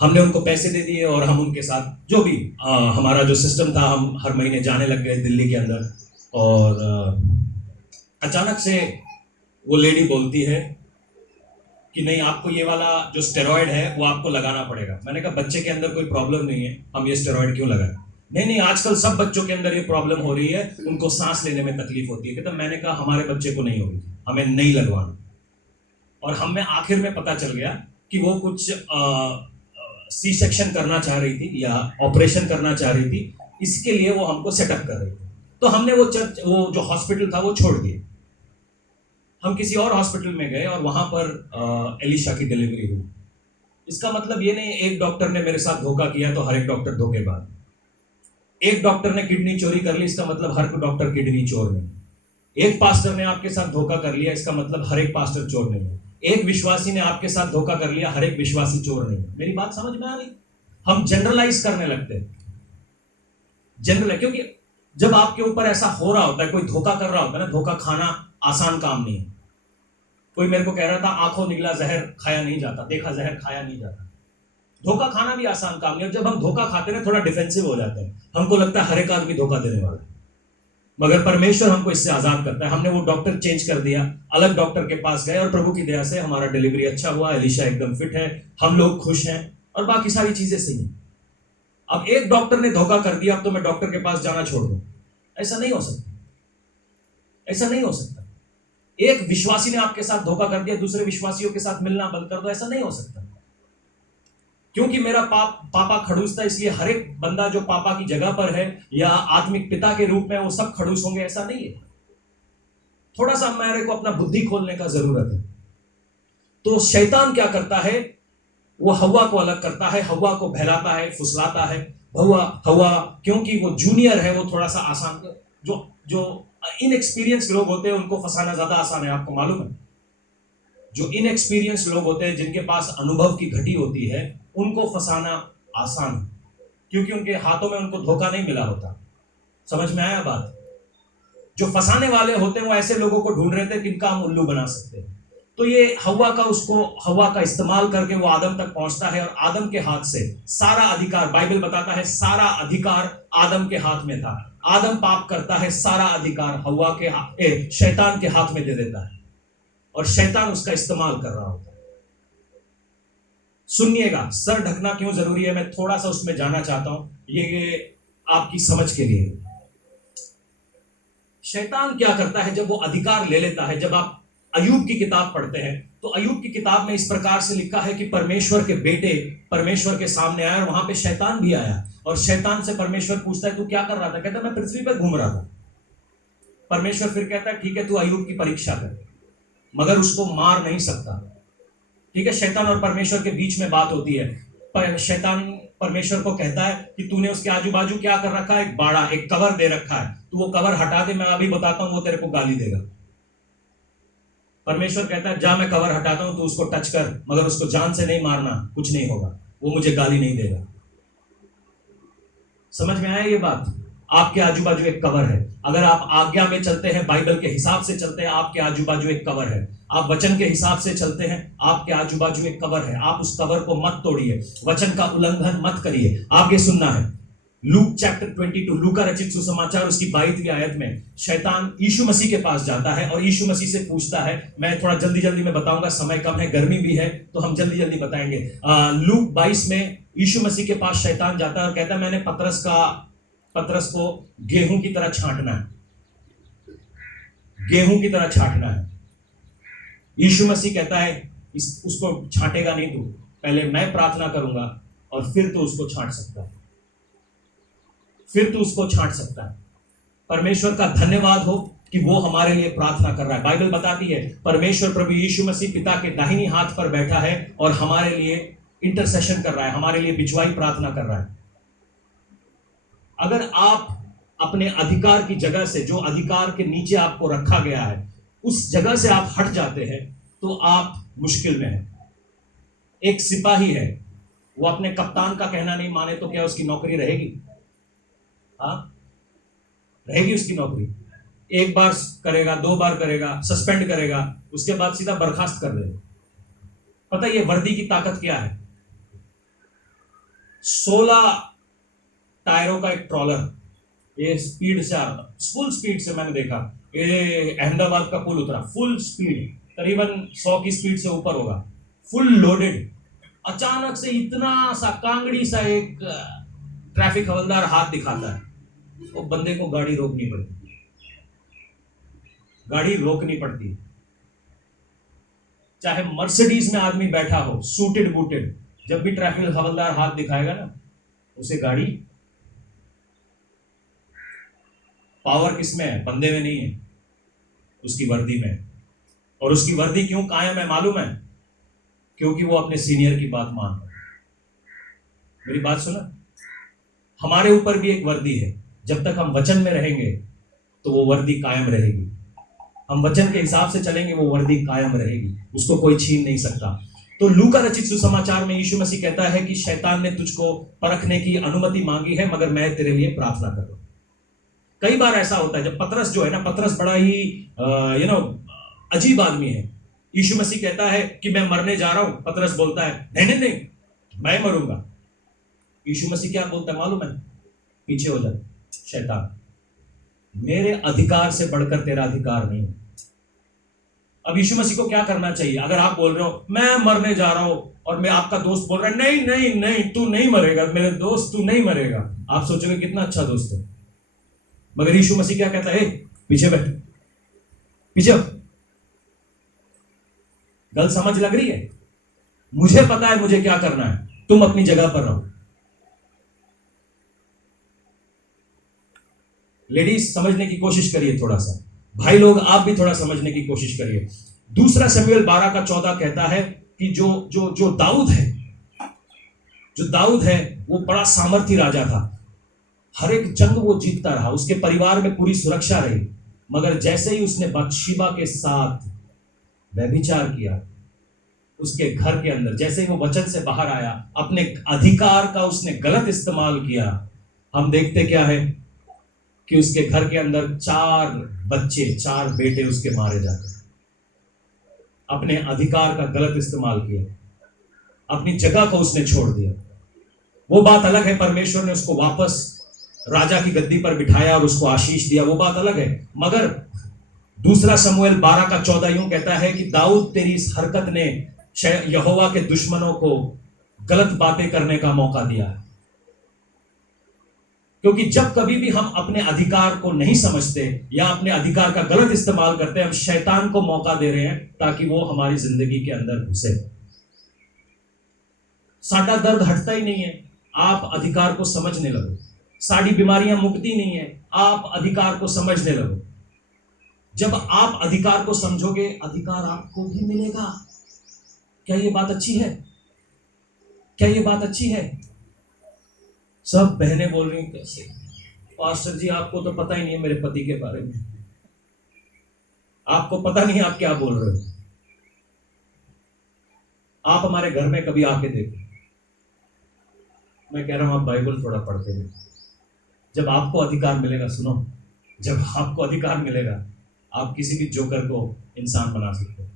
हमने उनको पैसे दे दिए, और हम उनके साथ जो भी हमारा जो सिस्टम था, हम हर महीने जाने लग गए दिल्ली के अंदर। और अचानक से वो लेडी बोलती है कि नहीं, आपको ये वाला जो स्टेरॉयड है वो आपको लगाना पड़ेगा। मैंने कहा बच्चे के अंदर कोई प्रॉब्लम नहीं है, हम ये स्टेरॉयड क्यों लगाएं? नहीं नहीं, आजकल सब बच्चों के अंदर ये प्रॉब्लम हो रही है, उनको सांस लेने में तकलीफ होती है। तो मैंने कहा हमारे बच्चे को नहीं होगी, हमें नहीं लगवाना। और हमें आखिर में पता चल गया कि वो कुछ सी सेक्शन करना चाह रही थी या ऑपरेशन करना चाह रही थी, इसके लिए वो हमको सेटअप कर रही थी। तो हमने वो जो हॉस्पिटल था वो छोड़ दिया, हम किसी और हॉस्पिटल में गए, और वहां पर एलिशा की डिलीवरी हुई। इसका मतलब ये नहीं एक डॉक्टर ने मेरे साथ धोखा किया तो हर एक डॉक्टर धोखेबाज। एक डॉक्टर ने किडनी चोरी कर ली, इसका मतलब हर डॉक्टर किडनी चोर नहीं। एक पास्टर ने आपके साथ धोखा कर लिया, इसका मतलब हर एक पास्टर चोर नहीं है। एक विश्वासी ने आपके साथ धोखा कर लिया, हर एक विश्वासी चोर नहीं है। मेरी बात समझ में आ रही? हम जनरलाइज करने लगते हैं, जनरल, क्योंकि जब आपके ऊपर ऐसा हो रहा होता है, कोई धोखा कर रहा होता है ना, धोखा खाना आसान काम नहीं है। कोई मेरे को कह रहा था आंखों निकला जहर खाया नहीं जाता, देखा जहर खाया नहीं जाता। धोखा खाना भी आसान काम नहीं है। जब हम धोखा खाते हैं थोड़ा डिफेंसिव हो जाते हैं, हमको लगता है हर एक आदमी धोखा देने वाला है, मगर परमेश्वर हमको इससे आजाद करता है। हमने वो डॉक्टर चेंज कर दिया, अलग डॉक्टर के पास गए, और प्रभु की दया से हमारा डिलीवरी अच्छा हुआ, एलिशा एकदम फिट है, हम लोग खुश हैं, और बाकी सारी चीजें सही हैं। अब एक डॉक्टर ने धोखा कर दिया, अब तो मैं डॉक्टर के पास जाना छोड़ दूं? ऐसा नहीं हो सकता, ऐसा नहीं हो सकता। एक विश्वासी ने आपके साथ धोखा कर दिया, दूसरे विश्वासियों के साथ मिलना बंद कर दो, ऐसा नहीं हो सकता। क्योंकि मेरा पापा खड़ूस था, इसलिए हर एक बंदा जो पापा की जगह पर है या आत्मिक पिता के रूप में, वो सब खड़ूस होंगे, ऐसा नहीं है। थोड़ा सा मेरे को अपना बुद्धि खोलने का जरूरत है। तो शैतान क्या करता है, वो हवा को अलग करता है, हवा को बहलाता है, फुसलाता है। हवा क्योंकि वो जूनियर है, वो थोड़ा सा आसान, जो जो इनएक्सपीरियंस लोग होते हैं उनको फंसाना ज्यादा आसान है, आपको मालूम है। जो इनएक्सपीरियंस लोग होते हैं, जिनके पास अनुभव की घटी होती है, उनको फंसाना आसान, क्योंकि उनके हाथों में उनको धोखा नहीं मिला होता। समझ में आया बात? जो फंसाने वाले होते हैं वो ऐसे लोगों को ढूंढ रहे थे किनका हम उल्लू बना सकते हैं। तो ये हवा का इस्तेमाल करके वो आदम तक पहुंचता है, और आदम के हाथ से सारा अधिकार, बाइबल बताता है सारा अधिकार आदम के हाथ में था। आदम पाप करता है, सारा अधिकार शैतान के हाथ में दे देता है, और शैतान उसका इस्तेमाल कर रहा होता है। सुनिएगा, सर ढकना क्यों जरूरी है, मैं थोड़ा सा उसमें जाना चाहता हूं, ये आपकी समझ के लिए। शैतान क्या करता है जब वो अधिकार ले लेता है? जब आप अय्यूब की किताब पढ़ते हैं तो अय्यूब की किताब में इस प्रकार से लिखा है कि परमेश्वर के बेटे परमेश्वर के सामने आए, और वहां पे शैतान भी आया, और शैतान से परमेश्वर पूछता है तू क्या कर रहा था? कहता मैं पृथ्वी पर घूम रहा था। परमेश्वर फिर कहता है ठीक है, तू अय्यूब की परीक्षा कर, मगर उसको मार नहीं सकता। ठीक है, शैतान और परमेश्वर के बीच में बात होती है। शैतान परमेश्वर को कहता है कि तूने उसके आजू बाजू क्या कर रखा है? एक बाड़ा, एक कवर दे रखा है, तू वो कवर हटा दे, मैं अभी बताता हूं, वो तेरे को गाली देगा। परमेश्वर कहता है जा, मैं कवर हटाता हूं, तू उसको टच कर, मगर उसको जान से नहीं मारना, कुछ नहीं होगा, वो मुझे गाली नहीं देगा। समझ में आया ये बात? आपके आजू बाजू एक कवर है। अगर आप आज्ञा में चलते हैं, बाइबल के हिसाब से चलते हैं, आपके आजू बाजू एक कवर है। आप वचन के हिसाब से चलते हैं, आपके आजू बाजू एक कवर है। आप उस कवर को मत तोड़िए, वचन का उल्लंघन मत करिए। आगे सुनना है, लूक चैप्टर 22, लूका रचित सुसमाचार, उसकी 22वीं आयत में शैतान यीशु मसीह के पास जाता है और यीशु मसीह से पूछता है। मैं थोड़ा जल्दी में बताऊंगा, समय कम है, गर्मी भी है, तो हम जल्दी बताएंगे। लूक 22 में यीशु मसीह के पास शैतान जाता है और कहता है मैंने पतरस को गेहूं की तरह छांटना है, गेहूं की तरह छांटना है। यीशु मसीह कहता है उसको छांटेगा नहीं तू, पहले मैं प्रार्थना करूंगा और फिर तो उसको छांट सकता है, फिर तो उसको छांट सकता है। परमेश्वर का धन्यवाद हो कि वो हमारे लिए प्रार्थना कर रहा है। बाइबल बताती है परमेश्वर प्रभु यीशु मसीह पिता के दाहिनी हाथ पर बैठा है और हमारे लिए इंटरसेशन कर रहा है, हमारे लिए बिचवाई प्रार्थना कर रहा है। अगर आप अपने अधिकार की जगह से, जो अधिकार के नीचे आपको रखा गया है, उस जगह से आप हट जाते हैं तो आप मुश्किल में हैं। एक सिपाही है, वो अपने कप्तान का कहना नहीं माने तो क्या उसकी नौकरी रहेगी? हाँ, रहेगी उसकी नौकरी। एक बार करेगा, दो बार करेगा, सस्पेंड करेगा, उसके बाद सीधा बर्खास्त कर देगा। पता है ये वर्दी की ताकत क्या है? 16 टायरों का एक ट्रॉलर, ये स्पीड से आ रहा था, फुल स्पीड से। मैंने देखा ये अहमदाबाद का पुल उतरा, फुल स्पीड, करीबन 100 की स्पीड से ऊपर होगा, फुल लोडेड। अचानक से इतना सा कांगड़ी सा एक ट्रैफिक हवलदार हाथ दिखाता है, वो बंदे को गाड़ी रोकनी पड़ती, गाड़ी रोकनी पड़ती। चाहे मर्सिडीज में आदमी बैठा हो, सूटेड बूटेड, जब भी ट्रैफिक हवलदार हाथ दिखाएगा ना, उसे गाड़ी। पावर किसमें है? बंदे में नहीं है, उसकी वर्दी में। और उसकी वर्दी क्यों कायम है मालूम है? क्योंकि वो अपने सीनियर की बात मान रहा है। मेरी बात सुना, हमारे ऊपर भी एक वर्दी है। जब तक हम वचन में रहेंगे तो वो वर्दी कायम रहेगी। हम वचन के हिसाब से चलेंगे, वो वर्दी कायम रहेगी, उसको कोई छीन नहीं सकता। तो लूका रचित सुसमाचार में यीशु मसीह कहता है कि शैतान ने तुझको परखने की अनुमति मांगी है, मगर मैं तेरे लिए प्रार्थना कर रहा हूं। कई बार ऐसा होता है, जब पतरस जो है ना, पतरस बड़ा ही अजीब आदमी है। यीशु मसीह कहता है कि मैं मरने जा रहा हूं, पतरस बोलता है नहीं नहीं नहीं, मैं मरूंगा। यीशु मसीह क्या बोलता है मालूम है? पीछे हो जाए शैतान, मेरे अधिकार से बढ़कर तेरा अधिकार नहीं है। अब यीशु मसीह को क्या करना चाहिए? अगर आप बोल रहे हो मैं मरने जा रहा हूं, और मैं आपका दोस्त बोल रहा है नहीं नहीं नहीं तू नहीं मरेगा, मेरे दोस्त तू नहीं मरेगा, आप सोचोगे कितना अच्छा दोस्त है। मगर यीशु मसीह क्या कहता है? पीछे बैठ, पीछे। गल समझ लग रही है? मुझे पता है मुझे क्या करना है, तुम अपनी जगह पर रहो। लेडीज समझने की कोशिश करिए थोड़ा सा, भाई लोग आप भी थोड़ा समझने की कोशिश करिए। दूसरा शमूएल 12 का 14 कहता है कि जो जो जो दाऊद है, जो दाऊद है वो बड़ा सामर्थी राजा था। हर एक जंग वो जीतता रहा, उसके परिवार में पूरी सुरक्षा रही। मगर जैसे ही उसने बत्शेबा के साथ व्यभिचार किया, उसके घर के अंदर, जैसे ही वो वचन से बाहर आया, अपने अधिकार का उसने गलत इस्तेमाल किया। हम देखते क्या है कि उसके घर के अंदर 4 बच्चे, 4 बेटे उसके मारे जाते। अपने अधिकार का गलत इस्तेमाल किया, अपनी जगह को उसने छोड़ दिया। वो बात अलग है, परमेश्वर ने उसको वापस राजा की गद्दी पर बिठाया और उसको आशीष दिया, वो बात अलग है। मगर दूसरा शमूएल 12 का 14 यूं कहता है कि दाऊद तेरी इस हरकत ने यहोवा के दुश्मनों को गलत बातें करने का मौका दिया। क्योंकि जब कभी भी हम अपने अधिकार को नहीं समझते या अपने अधिकार का गलत इस्तेमाल करते हैं, हम शैतान को मौका दे रहे हैं ताकि वो हमारी जिंदगी के अंदर घुसे। साडा दर्द हटता ही नहीं है, आप अधिकार को समझने लगो। साड़ी बीमारियां मुक्ति नहीं है, आप अधिकार को समझने लगो। जब आप अधिकार को समझोगे, अधिकार आपको भी मिलेगा। क्या ये बात अच्छी है? क्या ये बात अच्छी है? सब बहनें बोल रही हैं कैसे पास्टर जी, आपको तो पता ही नहीं है मेरे पति के बारे में, आपको पता नहीं आप क्या बोल रहे हो। आप हमारे घर में कभी आके देखो, मैं कह रहा हूं आप बाइबल थोड़ा पढ़ते हैं। जब आपको अधिकार मिलेगा, सुनो, जब आपको अधिकार मिलेगा, आप किसी भी जोकर को इंसान बना सकते हो,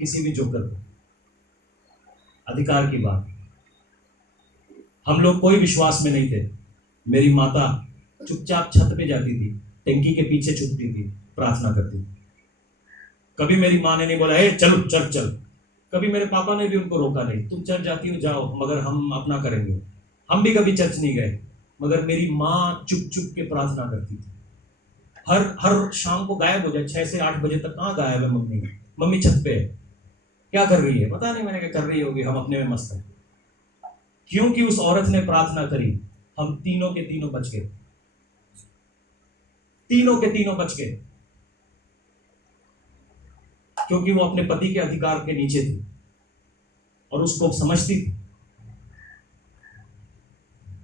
किसी भी जोकर को। अधिकार की बात, हम लोग कोई विश्वास में नहीं थे। मेरी माता चुपचाप छत पे जाती थी, टंकी के पीछे छुपती थी, प्रार्थना करती थी। कभी मेरी माँ ने नहीं बोला हे चल चर्च चल, कभी मेरे पापा ने भी उनको रोका नहीं, तुम चर्च जाती हो जाओ, मगर हम अपना करेंगे। हम भी कभी चर्च नहीं गए, मगर मेरी माँ चुप चुप के प्रार्थना करती थी। हर शाम को गायब हो जाए, 6 से 8 बजे तक। कहाँ गायब है मम्मी? मम्मी छत पे है, क्या कर रही है पता नहीं, मैंने क्या कर रही होगी, हम अपने में मस्त हैं। क्योंकि उस औरत ने प्रार्थना करी, हम तीनों के तीनों बच गए, तीनों के तीनों बच गए, क्योंकि वो अपने पति के अधिकार के नीचे थी और उसको समझती थी।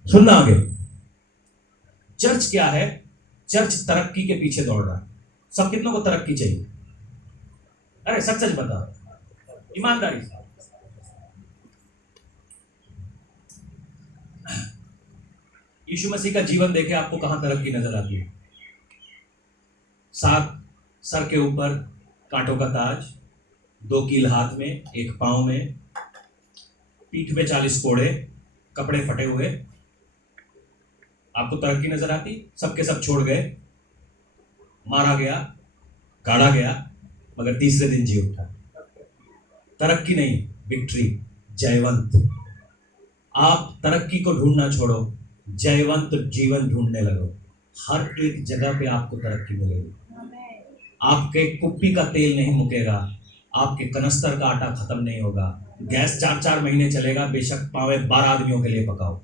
सुनना आगे, चर्च क्या है? चर्च तरक्की के पीछे दौड़ रहा है। सब कितनों को तरक्की चाहिए? अरे सच सच बता, ईमानदारी से। यीशु मसीह का जीवन देखे आपको कहां तरक्की नजर आती है? 7 सर के ऊपर कांटों का ताज, 2 कील हाथ में, 1 पांव में, पीठ पे 40 कोड़े, कपड़े फटे हुए। आपको तरक्की नजर आती? सबके सब छोड़ गए, मारा गया, गाड़ा गया, मगर तीसरे दिन जी उठा। तरक्की नहीं, विक्ट्री, जयवंत। आप तरक्की को ढूंढना छोड़ो, जयवंत जीवन ढूंढने लगो। हर एक जगह पे आपको तरक्की मिलेगी। आपके कुप्पी का तेल नहीं मुकेगा, आपके कनस्तर का आटा खत्म नहीं होगा, गैस 4-4 महीने चलेगा, बेशक पावे 12 आदमियों के लिए पकाओ।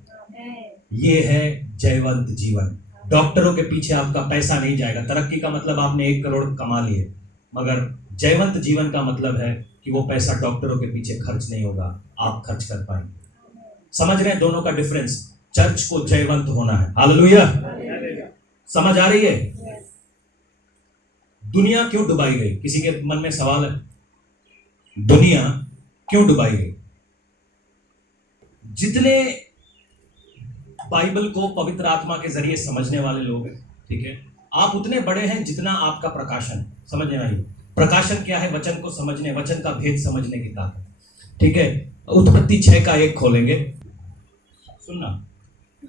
ये है जयवंत जीवन। डॉक्टरों के पीछे आपका पैसा नहीं जाएगा। तरक्की का मतलब आपने 1 करोड़ कमा लिए, मगर जयवंत जीवन का मतलब है कि वो पैसा डॉक्टरों के पीछे खर्च नहीं होगा, आप खर्च कर पाएंगे। समझ रहे हैं दोनों का डिफरेंस? चर्च को जयवंत होना है। हालेलुया। समझ आ रही है? दुनिया क्यों डुबाई गई? किसी के मन में सवाल है? दुनिया क्यों डुबाई गई? जितने बाइबल को पवित्र आत्मा के जरिए समझने वाले लोग हैं, ठीक है, आप उतने बड़े हैं जितना आपका प्रकाशन। समझने वाली प्रकाशन क्या है? वचन को समझने, वचन का भेद समझने की ताकत, ठीक है। उत्पत्ति 6 का 1 खोलेंगे, सुनना।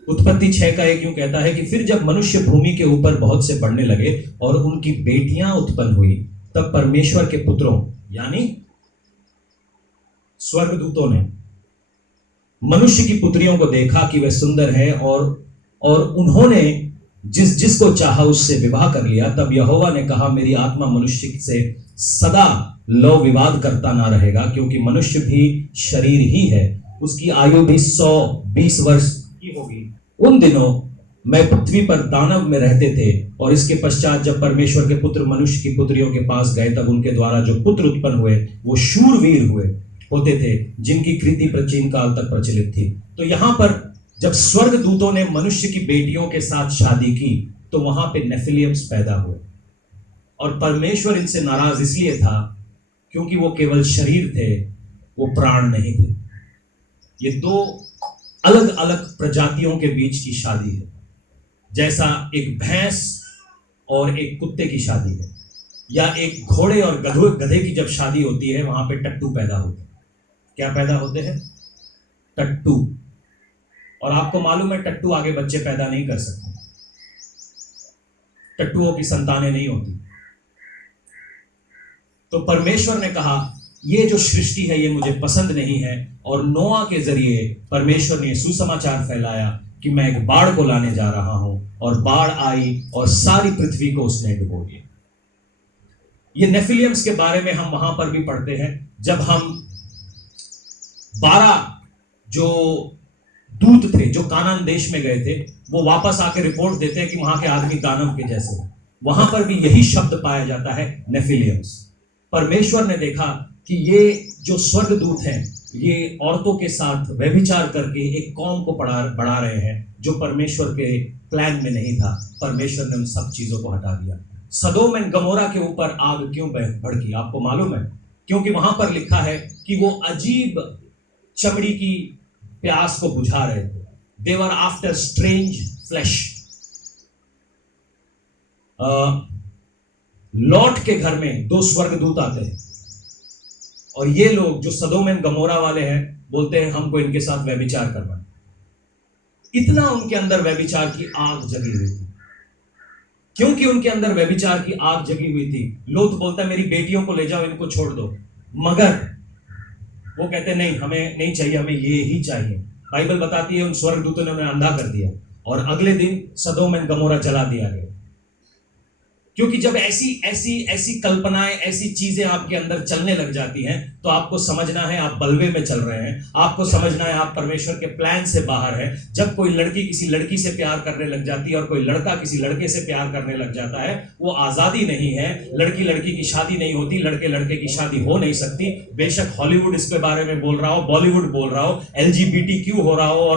उत्पत्ति 6 का 1 यूं कहता है कि फिर जब मनुष्य भूमि के ऊपर बहुत से बढ़ने लगे और उनकी बेटियां उत्पन्न हुई, तब परमेश्वर के पुत्रों यानी स्वर्गदूतों ने मनुष्य की पुत्रियों को देखा कि वे सुंदर है, और उन्होंने जिसको चाहा उससे विवाह कर लिया। तब यहोवा ने कहा, मेरी आत्मा मनुष्य से सदा लव विवाद करता ना रहेगा, क्योंकि मनुष्य भी शरीर ही है, उसकी आयु भी 120 वर्ष की होगी। उन दिनों मैं पृथ्वी पर दानव में रहते थे, और इसके पश्चात जब परमेश्वर के पुत्र मनुष्य की पुत्रियों के पास गए, तब उनके द्वारा जो पुत्र उत्पन्न हुए वो शूरवीर होते थे, जिनकी कृति प्राचीन काल तक प्रचलित थी। तो यहां पर जब स्वर्गदूतों ने मनुष्य की बेटियों के साथ शादी की, तो वहां पे नेफिलियम्स पैदा हुए, और परमेश्वर इनसे नाराज इसलिए था क्योंकि वो केवल शरीर थे, वो प्राण नहीं थे। ये 2 अलग अलग प्रजातियों के बीच की शादी है, जैसा एक भैंस और एक कुत्ते की शादी है, या एक घोड़े और गधे की जब शादी होती है, वहां पे टट्टू पैदा होते हैं। क्या पैदा होते हैं? टट्टू। और आपको मालूम है टट्टू आगे बच्चे पैदा नहीं कर सकते, टट्टुओं की संतानें नहीं होती। तो परमेश्वर ने कहा ये जो सृष्टि है ये मुझे पसंद नहीं है, और नोआ के जरिए परमेश्वर ने सुसमाचार फैलाया कि मैं एक बाढ़ को लाने जा रहा हूं, और बाढ़ आई और सारी पृथ्वी को उसने डुबो दिया। ये नेफिलियम्स के बारे में हम वहां पर भी पढ़ते हैं, जब हम 12 जो दूत थे जो कानान देश में गए थे, वो वापस आके रिपोर्ट देते हैं कि वहां के आदमी दानव के जैसे। वहां पर भी यही शब्द पाया जाता है, नेफिलियम्स। परमेश्वर ने देखा कि ये जो स्वर्गदूत हैं, ये औरतों के साथ व्यभिचार करके एक कौम को बढ़ा रहे हैं, जो परमेश्वर के प्लान में नहीं था। परमेश्वर ने उन सब चीजों को हटा दिया। सदोम एंड गमोरा के ऊपर आग क्यों भड़की? आपको मालूम है? क्योंकि वहां पर लिखा है कि वो अजीब चमड़ी की प्यास को बुझा रहे थे। दे वर आफ्टर स्ट्रेंज फ्लैश। लॉट के घर में 2 स्वर्गदूत आते हैं, और ये लोग जो सदोम एंड गमोरा वाले हैं बोलते हैं हमको इनके साथ व्यभिचार करना। इतना उनके अंदर व्यभिचार की आग जगी हुई थी। क्योंकि उनके अंदर व्यभिचार की आग जगी हुई थी, लोथ बोलता है मेरी बेटियों को ले जाओ, इनको छोड़ दो, मगर वो कहते नहीं, हमें नहीं चाहिए, हमें ये ही चाहिए। बाइबल बताती है उन स्वर्गदूतों ने उन्हें अंधा कर दिया, और अगले दिन सदोम एंड गमोरा जला दिया गया। क्योंकि जब ऐसी ऐसी ऐसी कल्पनाएं, ऐसी चीजें आपके अंदर चलने लग जाती हैं, तो आपको समझना है आप बलवे में चल रहे हैं। आपको समझना है आप परमेश्वर के प्लान से बाहर हैं। जब कोई लड़की किसी लड़की से प्यार करने लग जाती है और कोई लड़का किसी लड़के से प्यार करने लग जाता है, वो आजादी नहीं है। लड़की लड़की की शादी नहीं होती, लड़के लड़के की शादी हो नहीं सकती। बेशक हॉलीवुड इसके बारे में बोल रहा हो, बॉलीवुड बोल रहा हो, LGBTQ हो रहा हो,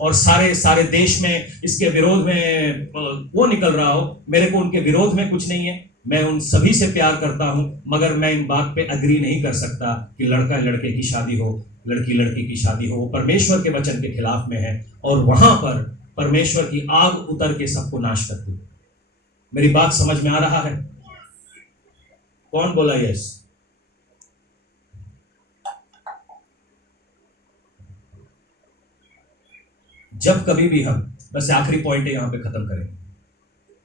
और सारे सारे देश में इसके विरोध में वो निकल रहा हो, मेरे को उनके विरोध में कुछ नहीं है। मैं उन सभी से प्यार करता हूं, मगर मैं इन बात पे अग्री नहीं कर सकता कि लड़का लड़के की शादी हो, लड़की लड़की की शादी हो। वो परमेश्वर के वचन के खिलाफ में है, और वहां पर परमेश्वर की आग उतर के सबको नाश करती है। मेरी बात समझ में आ रहा है? कौन बोला यस? जब कभी भी हम, बस आखिरी पॉइंट है यहां पे खत्म करेंगे,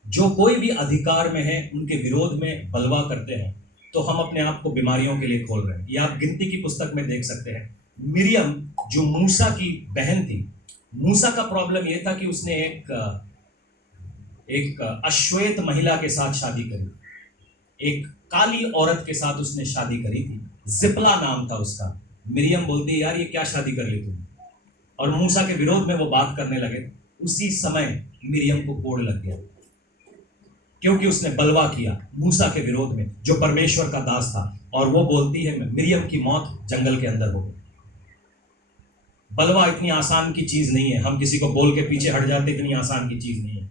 जो कोई भी अधिकार में है उनके विरोध में बलवा करते हैं, तो हम अपने आप को बीमारियों के लिए खोल रहे हैं। ये आप गिनती की पुस्तक में देख सकते हैं। मिरियम जो मूसा की बहन थी, मूसा का प्रॉब्लम यह था कि उसने एक अश्वेत महिला के साथ शादी करी, एक काली औरत के साथ उसने शादी करी थी। जिप्ला नाम था उसका। मिरियम बोलती है, यार ये क्या शादी कर ली तुमने? और मूसा के विरोध में वो बात करने लगे। उसी समय मिरियम को कोढ़ लग गया, क्योंकि उसने बलवा किया मूसा के विरोध में, जो परमेश्वर का दास था। और वो बोलती है, मिरियम की मौत जंगल के अंदर हो गई। बलवा इतनी आसान की चीज नहीं है। हम किसी को बोल के पीछे हट जाते, इतनी आसान की चीज नहीं है,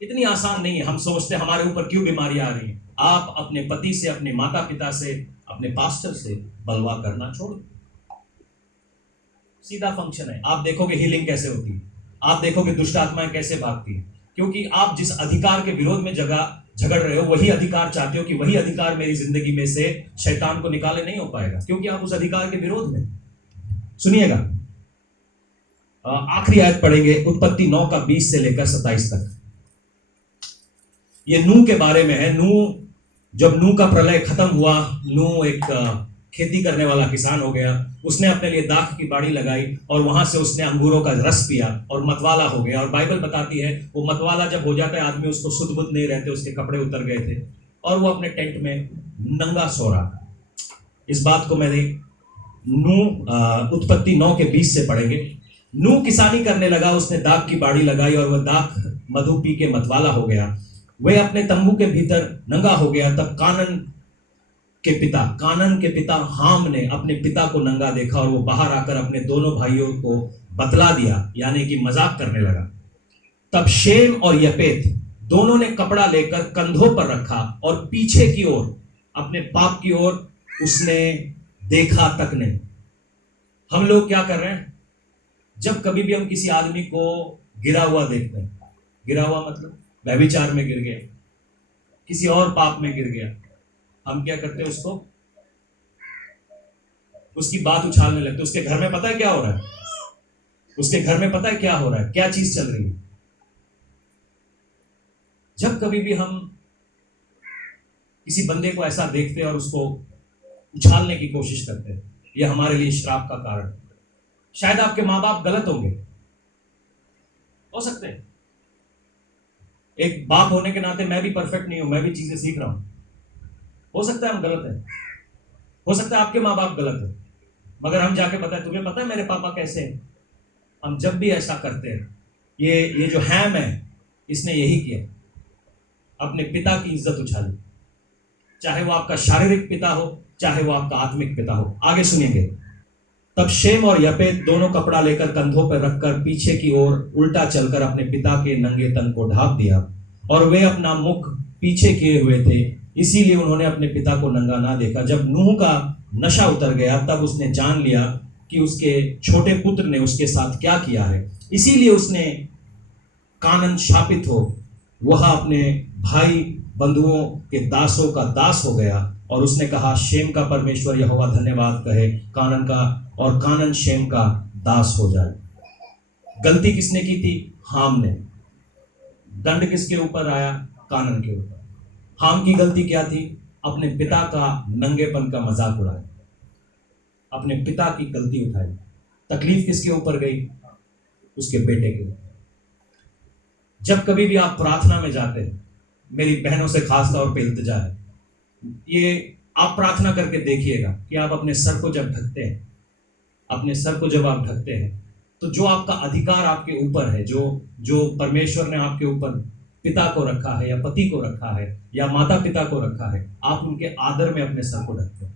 इतनी आसान नहीं है। हम सोचते हमारे ऊपर क्यों बीमारियां आ रही हैं। आप अपने पति से, अपने माता पिता से, अपने पास्टर से बलवा करना छोड़ दो। सीधा फंक्शन है। आप देखोगे हीलिंग कैसे होती है, आप देखोगे दुष्ट आत्माएं कैसे भागती है, क्योंकि आप जिस अधिकार के विरोध में झगड़ रहे हो, वही अधिकार चाहते हो कि वही अधिकार मेरी जिंदगी में से शैतान को निकाले। नहीं हो पाएगा, क्योंकि आप उस अधिकार के विरोध में। सुनिएगा, आखिरी आयत पढ़ेंगे, उत्पत्ति 9 का 20 से लेकर 27 तक। ये नूह के बारे में है। नूह, जब नूह का प्रलय खत्म हुआ, नूह एक खेती करने वाला किसान हो गया। उसने अपने लिए दाख की बाड़ी लगाई, और वहां से उसने अंगूरों का रस पिया और मतवाला हो गया। और बाइबल बताती है, वो मतवाला जब हो जाता है आदमी, उसको सुध बुध नहीं रहते, उसके कपड़े उतर गए थे, और वो अपने टेंट में नंगा सो रहा। इस बात को मैंने नूह उत्पत्ति 9 के 20 से पढ़ेंगे। नूह किसानी करने लगा, उसने दाख की बाड़ी लगाई, और वह दाख मधु पी के मतवाला हो गया। वह अपने तंबू के भीतर नंगा हो गया। तब कानन के पिता हाम ने अपने पिता को नंगा देखा, और वो बाहर आकर अपने दोनों भाइयों को बतला दिया, यानी कि मजाक करने लगा। तब शेम और यपेत दोनों ने कपड़ा लेकर कंधों पर रखा, और पीछे की ओर, अपने पाप की ओर उसने देखा तक नहीं। हम लोग क्या कर रहे हैं? जब कभी भी हम किसी आदमी को गिरा हुआ देखते हैं, गिरा हुआ मतलब व्यभिचार में गिर गया, किसी और पाप में गिर गया, हम क्या करते हैं? उसकी बात उछालने लगते। उसके घर में पता है क्या हो रहा है? उसके घर में पता है क्या हो रहा है? क्या चीज चल रही है? जब कभी भी हम किसी बंदे को ऐसा देखते हैं और उसको उछालने की कोशिश करते हैं, यह हमारे लिए श्राप का कारण है। शायद आपके माँ बाप गलत होंगे, हो सकते हैं। एक बाप होने के नाते मैं भी परफेक्ट नहीं हूं, मैं भी चीजें सीख रहा हूं। हो सकता है हम गलत हैं, हो सकता है आपके माँ बाप गलत है, मगर हम जाके बताएं, तुम्हें पता है मेरे पापा कैसे हैं? हम जब भी ऐसा करते हैं, ये जो हैम है, इसने यही किया, अपने पिता की इज्जत उछाली, चाहे वो आपका शारीरिक पिता हो, चाहे वो आपका आत्मिक पिता हो। आगे सुनेंगे। तब शेम और यपेत दोनों कपड़ा लेकर कंधों पर रखकर पीछे की ओर उल्टा चलकर अपने पिता के नंगे तन को ढांप दिया, और वे अपना मुख पीछे किए हुए थे, इसीलिए उन्होंने अपने पिता को नंगा ना देखा। जब नूह का नशा उतर गया, तब उसने जान लिया कि उसके छोटे पुत्र ने उसके साथ क्या किया है, इसीलिए उसने कानन शापित हो, वह अपने भाई बंधुओं के दासों का दास हो गया। और उसने कहा, शेम का परमेश्वर यहोवा धन्यवाद कहे, कानन का, और कानन शेम का दास हो जाए। गलती किसने की थी? हाम ने। दंड किसके ऊपर आया? कानन के ऊपर। हाम की गलती क्या थी? अपने पिता का नंगेपन का मजाक उड़ाया, अपने पिता की गलती उठाई। तकलीफ किसके ऊपर गई? उसके बेटे के ऊपर। जब कभी भी आप प्रार्थना में जाते हैं, मेरी बहनों से खास तौर पे इल्तिजा है, ये आप प्रार्थना करके देखिएगा कि आप अपने सर को जब ढकते हैं, अपने सर को जब आप ढकते हैं, तो जो आपका अधिकार आपके ऊपर है, जो परमेश्वर ने आपके ऊपर पिता को रखा है या पति को रखा है या माता पिता को रखा है, आप उनके आदर में अपने सर को ढकते हैं,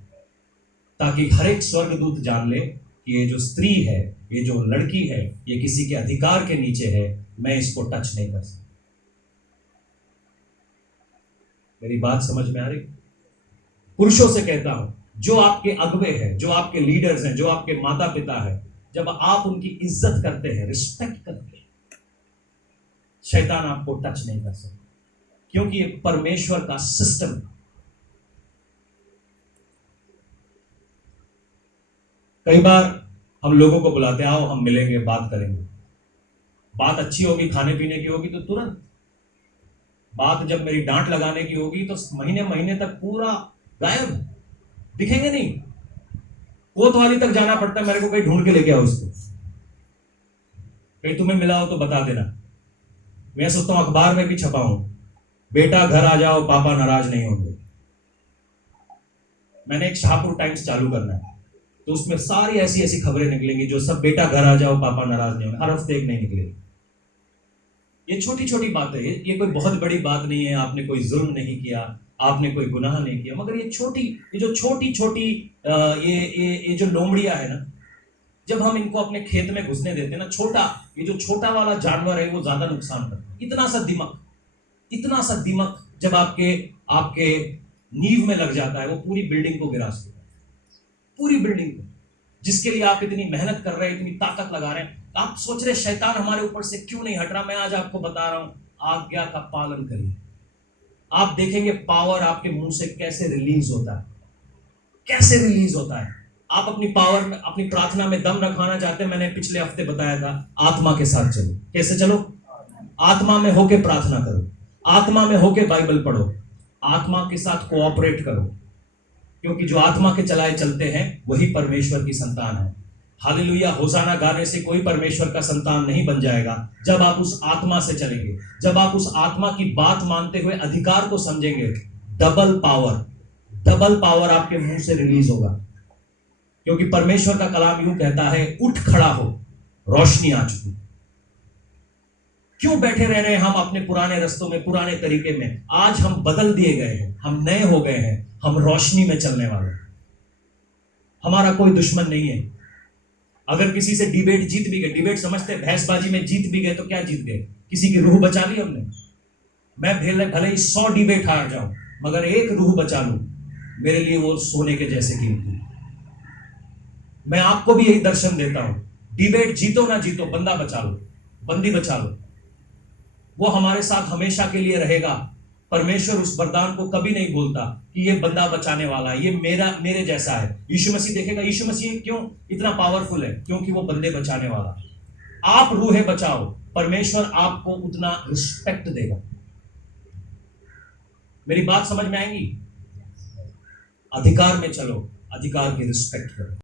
ताकि हर एक स्वर्गदूत जान ले कि ये जो स्त्री है, ये जो लड़की है, ये किसी के अधिकार के नीचे है, मैं इसको टच नहीं कर सकता। मेरी बात समझ में आ रही? पुरुषों से कहता हूं, जो आपके अगुवे हैं, जो आपके लीडर्स हैं, जो आपके माता पिता हैं, जब आप उनकी इज्जत करते हैं, रिस्पेक्ट करते हैं, शैतान आपको टच नहीं कर सकता, क्योंकि ये परमेश्वर का सिस्टम है। कई बार हम लोगों को बुलाते हैं, आओ हम मिलेंगे, बात करेंगे। बात अच्छी होगी, खाने पीने की होगी तो तुरंत। बात जब मेरी डांट लगाने की होगी तो महीने महीने तक पूरा गायब, दिखेंगे नहीं। कोतवाली तक जाना पड़ता है मेरे को, कहीं ढूंढ के लेके आओ उसको, कहीं तुम्हें मिला हो तो बता देना। मैं सोचता हूं अखबार में भी छपाऊं, बेटा घर आ जाओ, पापा नाराज नहीं होंगे। मैंने एक शाहपुर टाइम्स चालू करना है, तो उसमें सारी ऐसी ऐसी खबरें निकलेंगी जो सब बेटा घर आ जाओ, पापा नाराज नहीं होंगे। हर हफ्ते एक नहीं निकलेगी। ये छोटी छोटी बात है, ये कोई बहुत बड़ी बात नहीं है। आपने कोई जुल्म नहीं किया, आपने कोई गुनाह नहीं किया, मगर ये जो छोटी छोटी ये जो लोमड़ियां है ना, जब हम इनको अपने खेत में घुसने देते हैं ना, ये जो छोटा वाला जानवर है वो ज्यादा नुकसान करता है। इतना सा दिमाग जब आपके नींव में लग जाता है, वो पूरी बिल्डिंग को गिरा देता है, पूरी बिल्डिंग को। जिसके लिए आप इतनी मेहनत कर रहे हैं, इतनी ताकत लगा रहे हैं, आप सोच रहे शैतान हमारे ऊपर से क्यों नहीं हट रहा। मैं आज आपको बता रहा हूं, आज्ञा का पालन करिए। आप देखेंगे पावर आपके मुंह से कैसे रिलीज होता है, आप अपनी पावर में, अपनी प्रार्थना में दम रखाना चाहते हैं। मैंने पिछले हफ्ते बताया था, आत्मा के साथ चलो। कैसे चलो? आत्मा में होके प्रार्थना करो, आत्मा में होके बाइबल पढ़ो, आत्मा के साथ कोऑपरेट करो, क्योंकि जो आत्मा के चलाए चलते हैं वही परमेश्वर की संतान है। हालेलुया। होसाना गाने से कोई परमेश्वर का संतान नहीं बन जाएगा। जब आप उस आत्मा से चलेंगे, जब आप उस आत्मा की बात मानते हुए अधिकार को समझेंगे, डबल पावर आपके मुंह से रिलीज होगा। क्योंकि परमेश्वर का कलाम यूं कहता है, उठ खड़ा हो, रोशनी आ चुकी। क्यों बैठे रह रहे हैं हम अपने पुराने रस्तों में, पुराने तरीके में? आज हम बदल दिए गए हैं, हम नए हो गए हैं, हम रोशनी में चलने वाले हैं। हमारा कोई दुश्मन नहीं है। अगर किसी से डिबेट जीत भी गए, डिबेट समझते हैं भैंसबाजी में जीत भी गए, तो क्या जीत गए? किसी की रूह बचा ली हमने। मैं भले ही 100 डिबेट हार जाऊं, मगर एक रूह बचा लूं, मेरे लिए वो सोने के जैसे कीमती। मैं आपको भी यही दर्शन देता हूं, डिबेट जीतो ना जीतो, बंदा बचा लो, बंदी बचा लो। वो हमारे साथ हमेशा के लिए रहेगा। परमेश्वर उस वरदान को कभी नहीं बोलता कि ये बंदा बचाने वाला है, ये मेरे जैसा है। यीशु मसीह देखेगा, यीशु मसीह क्यों इतना पावरफुल है? क्योंकि वो बंदे बचाने वाला है। आप रूहें बचाओ, परमेश्वर आपको उतना रिस्पेक्ट देगा। मेरी बात समझ में आएगी? अधिकार में चलो, अधिकार की रिस्पेक्ट करो।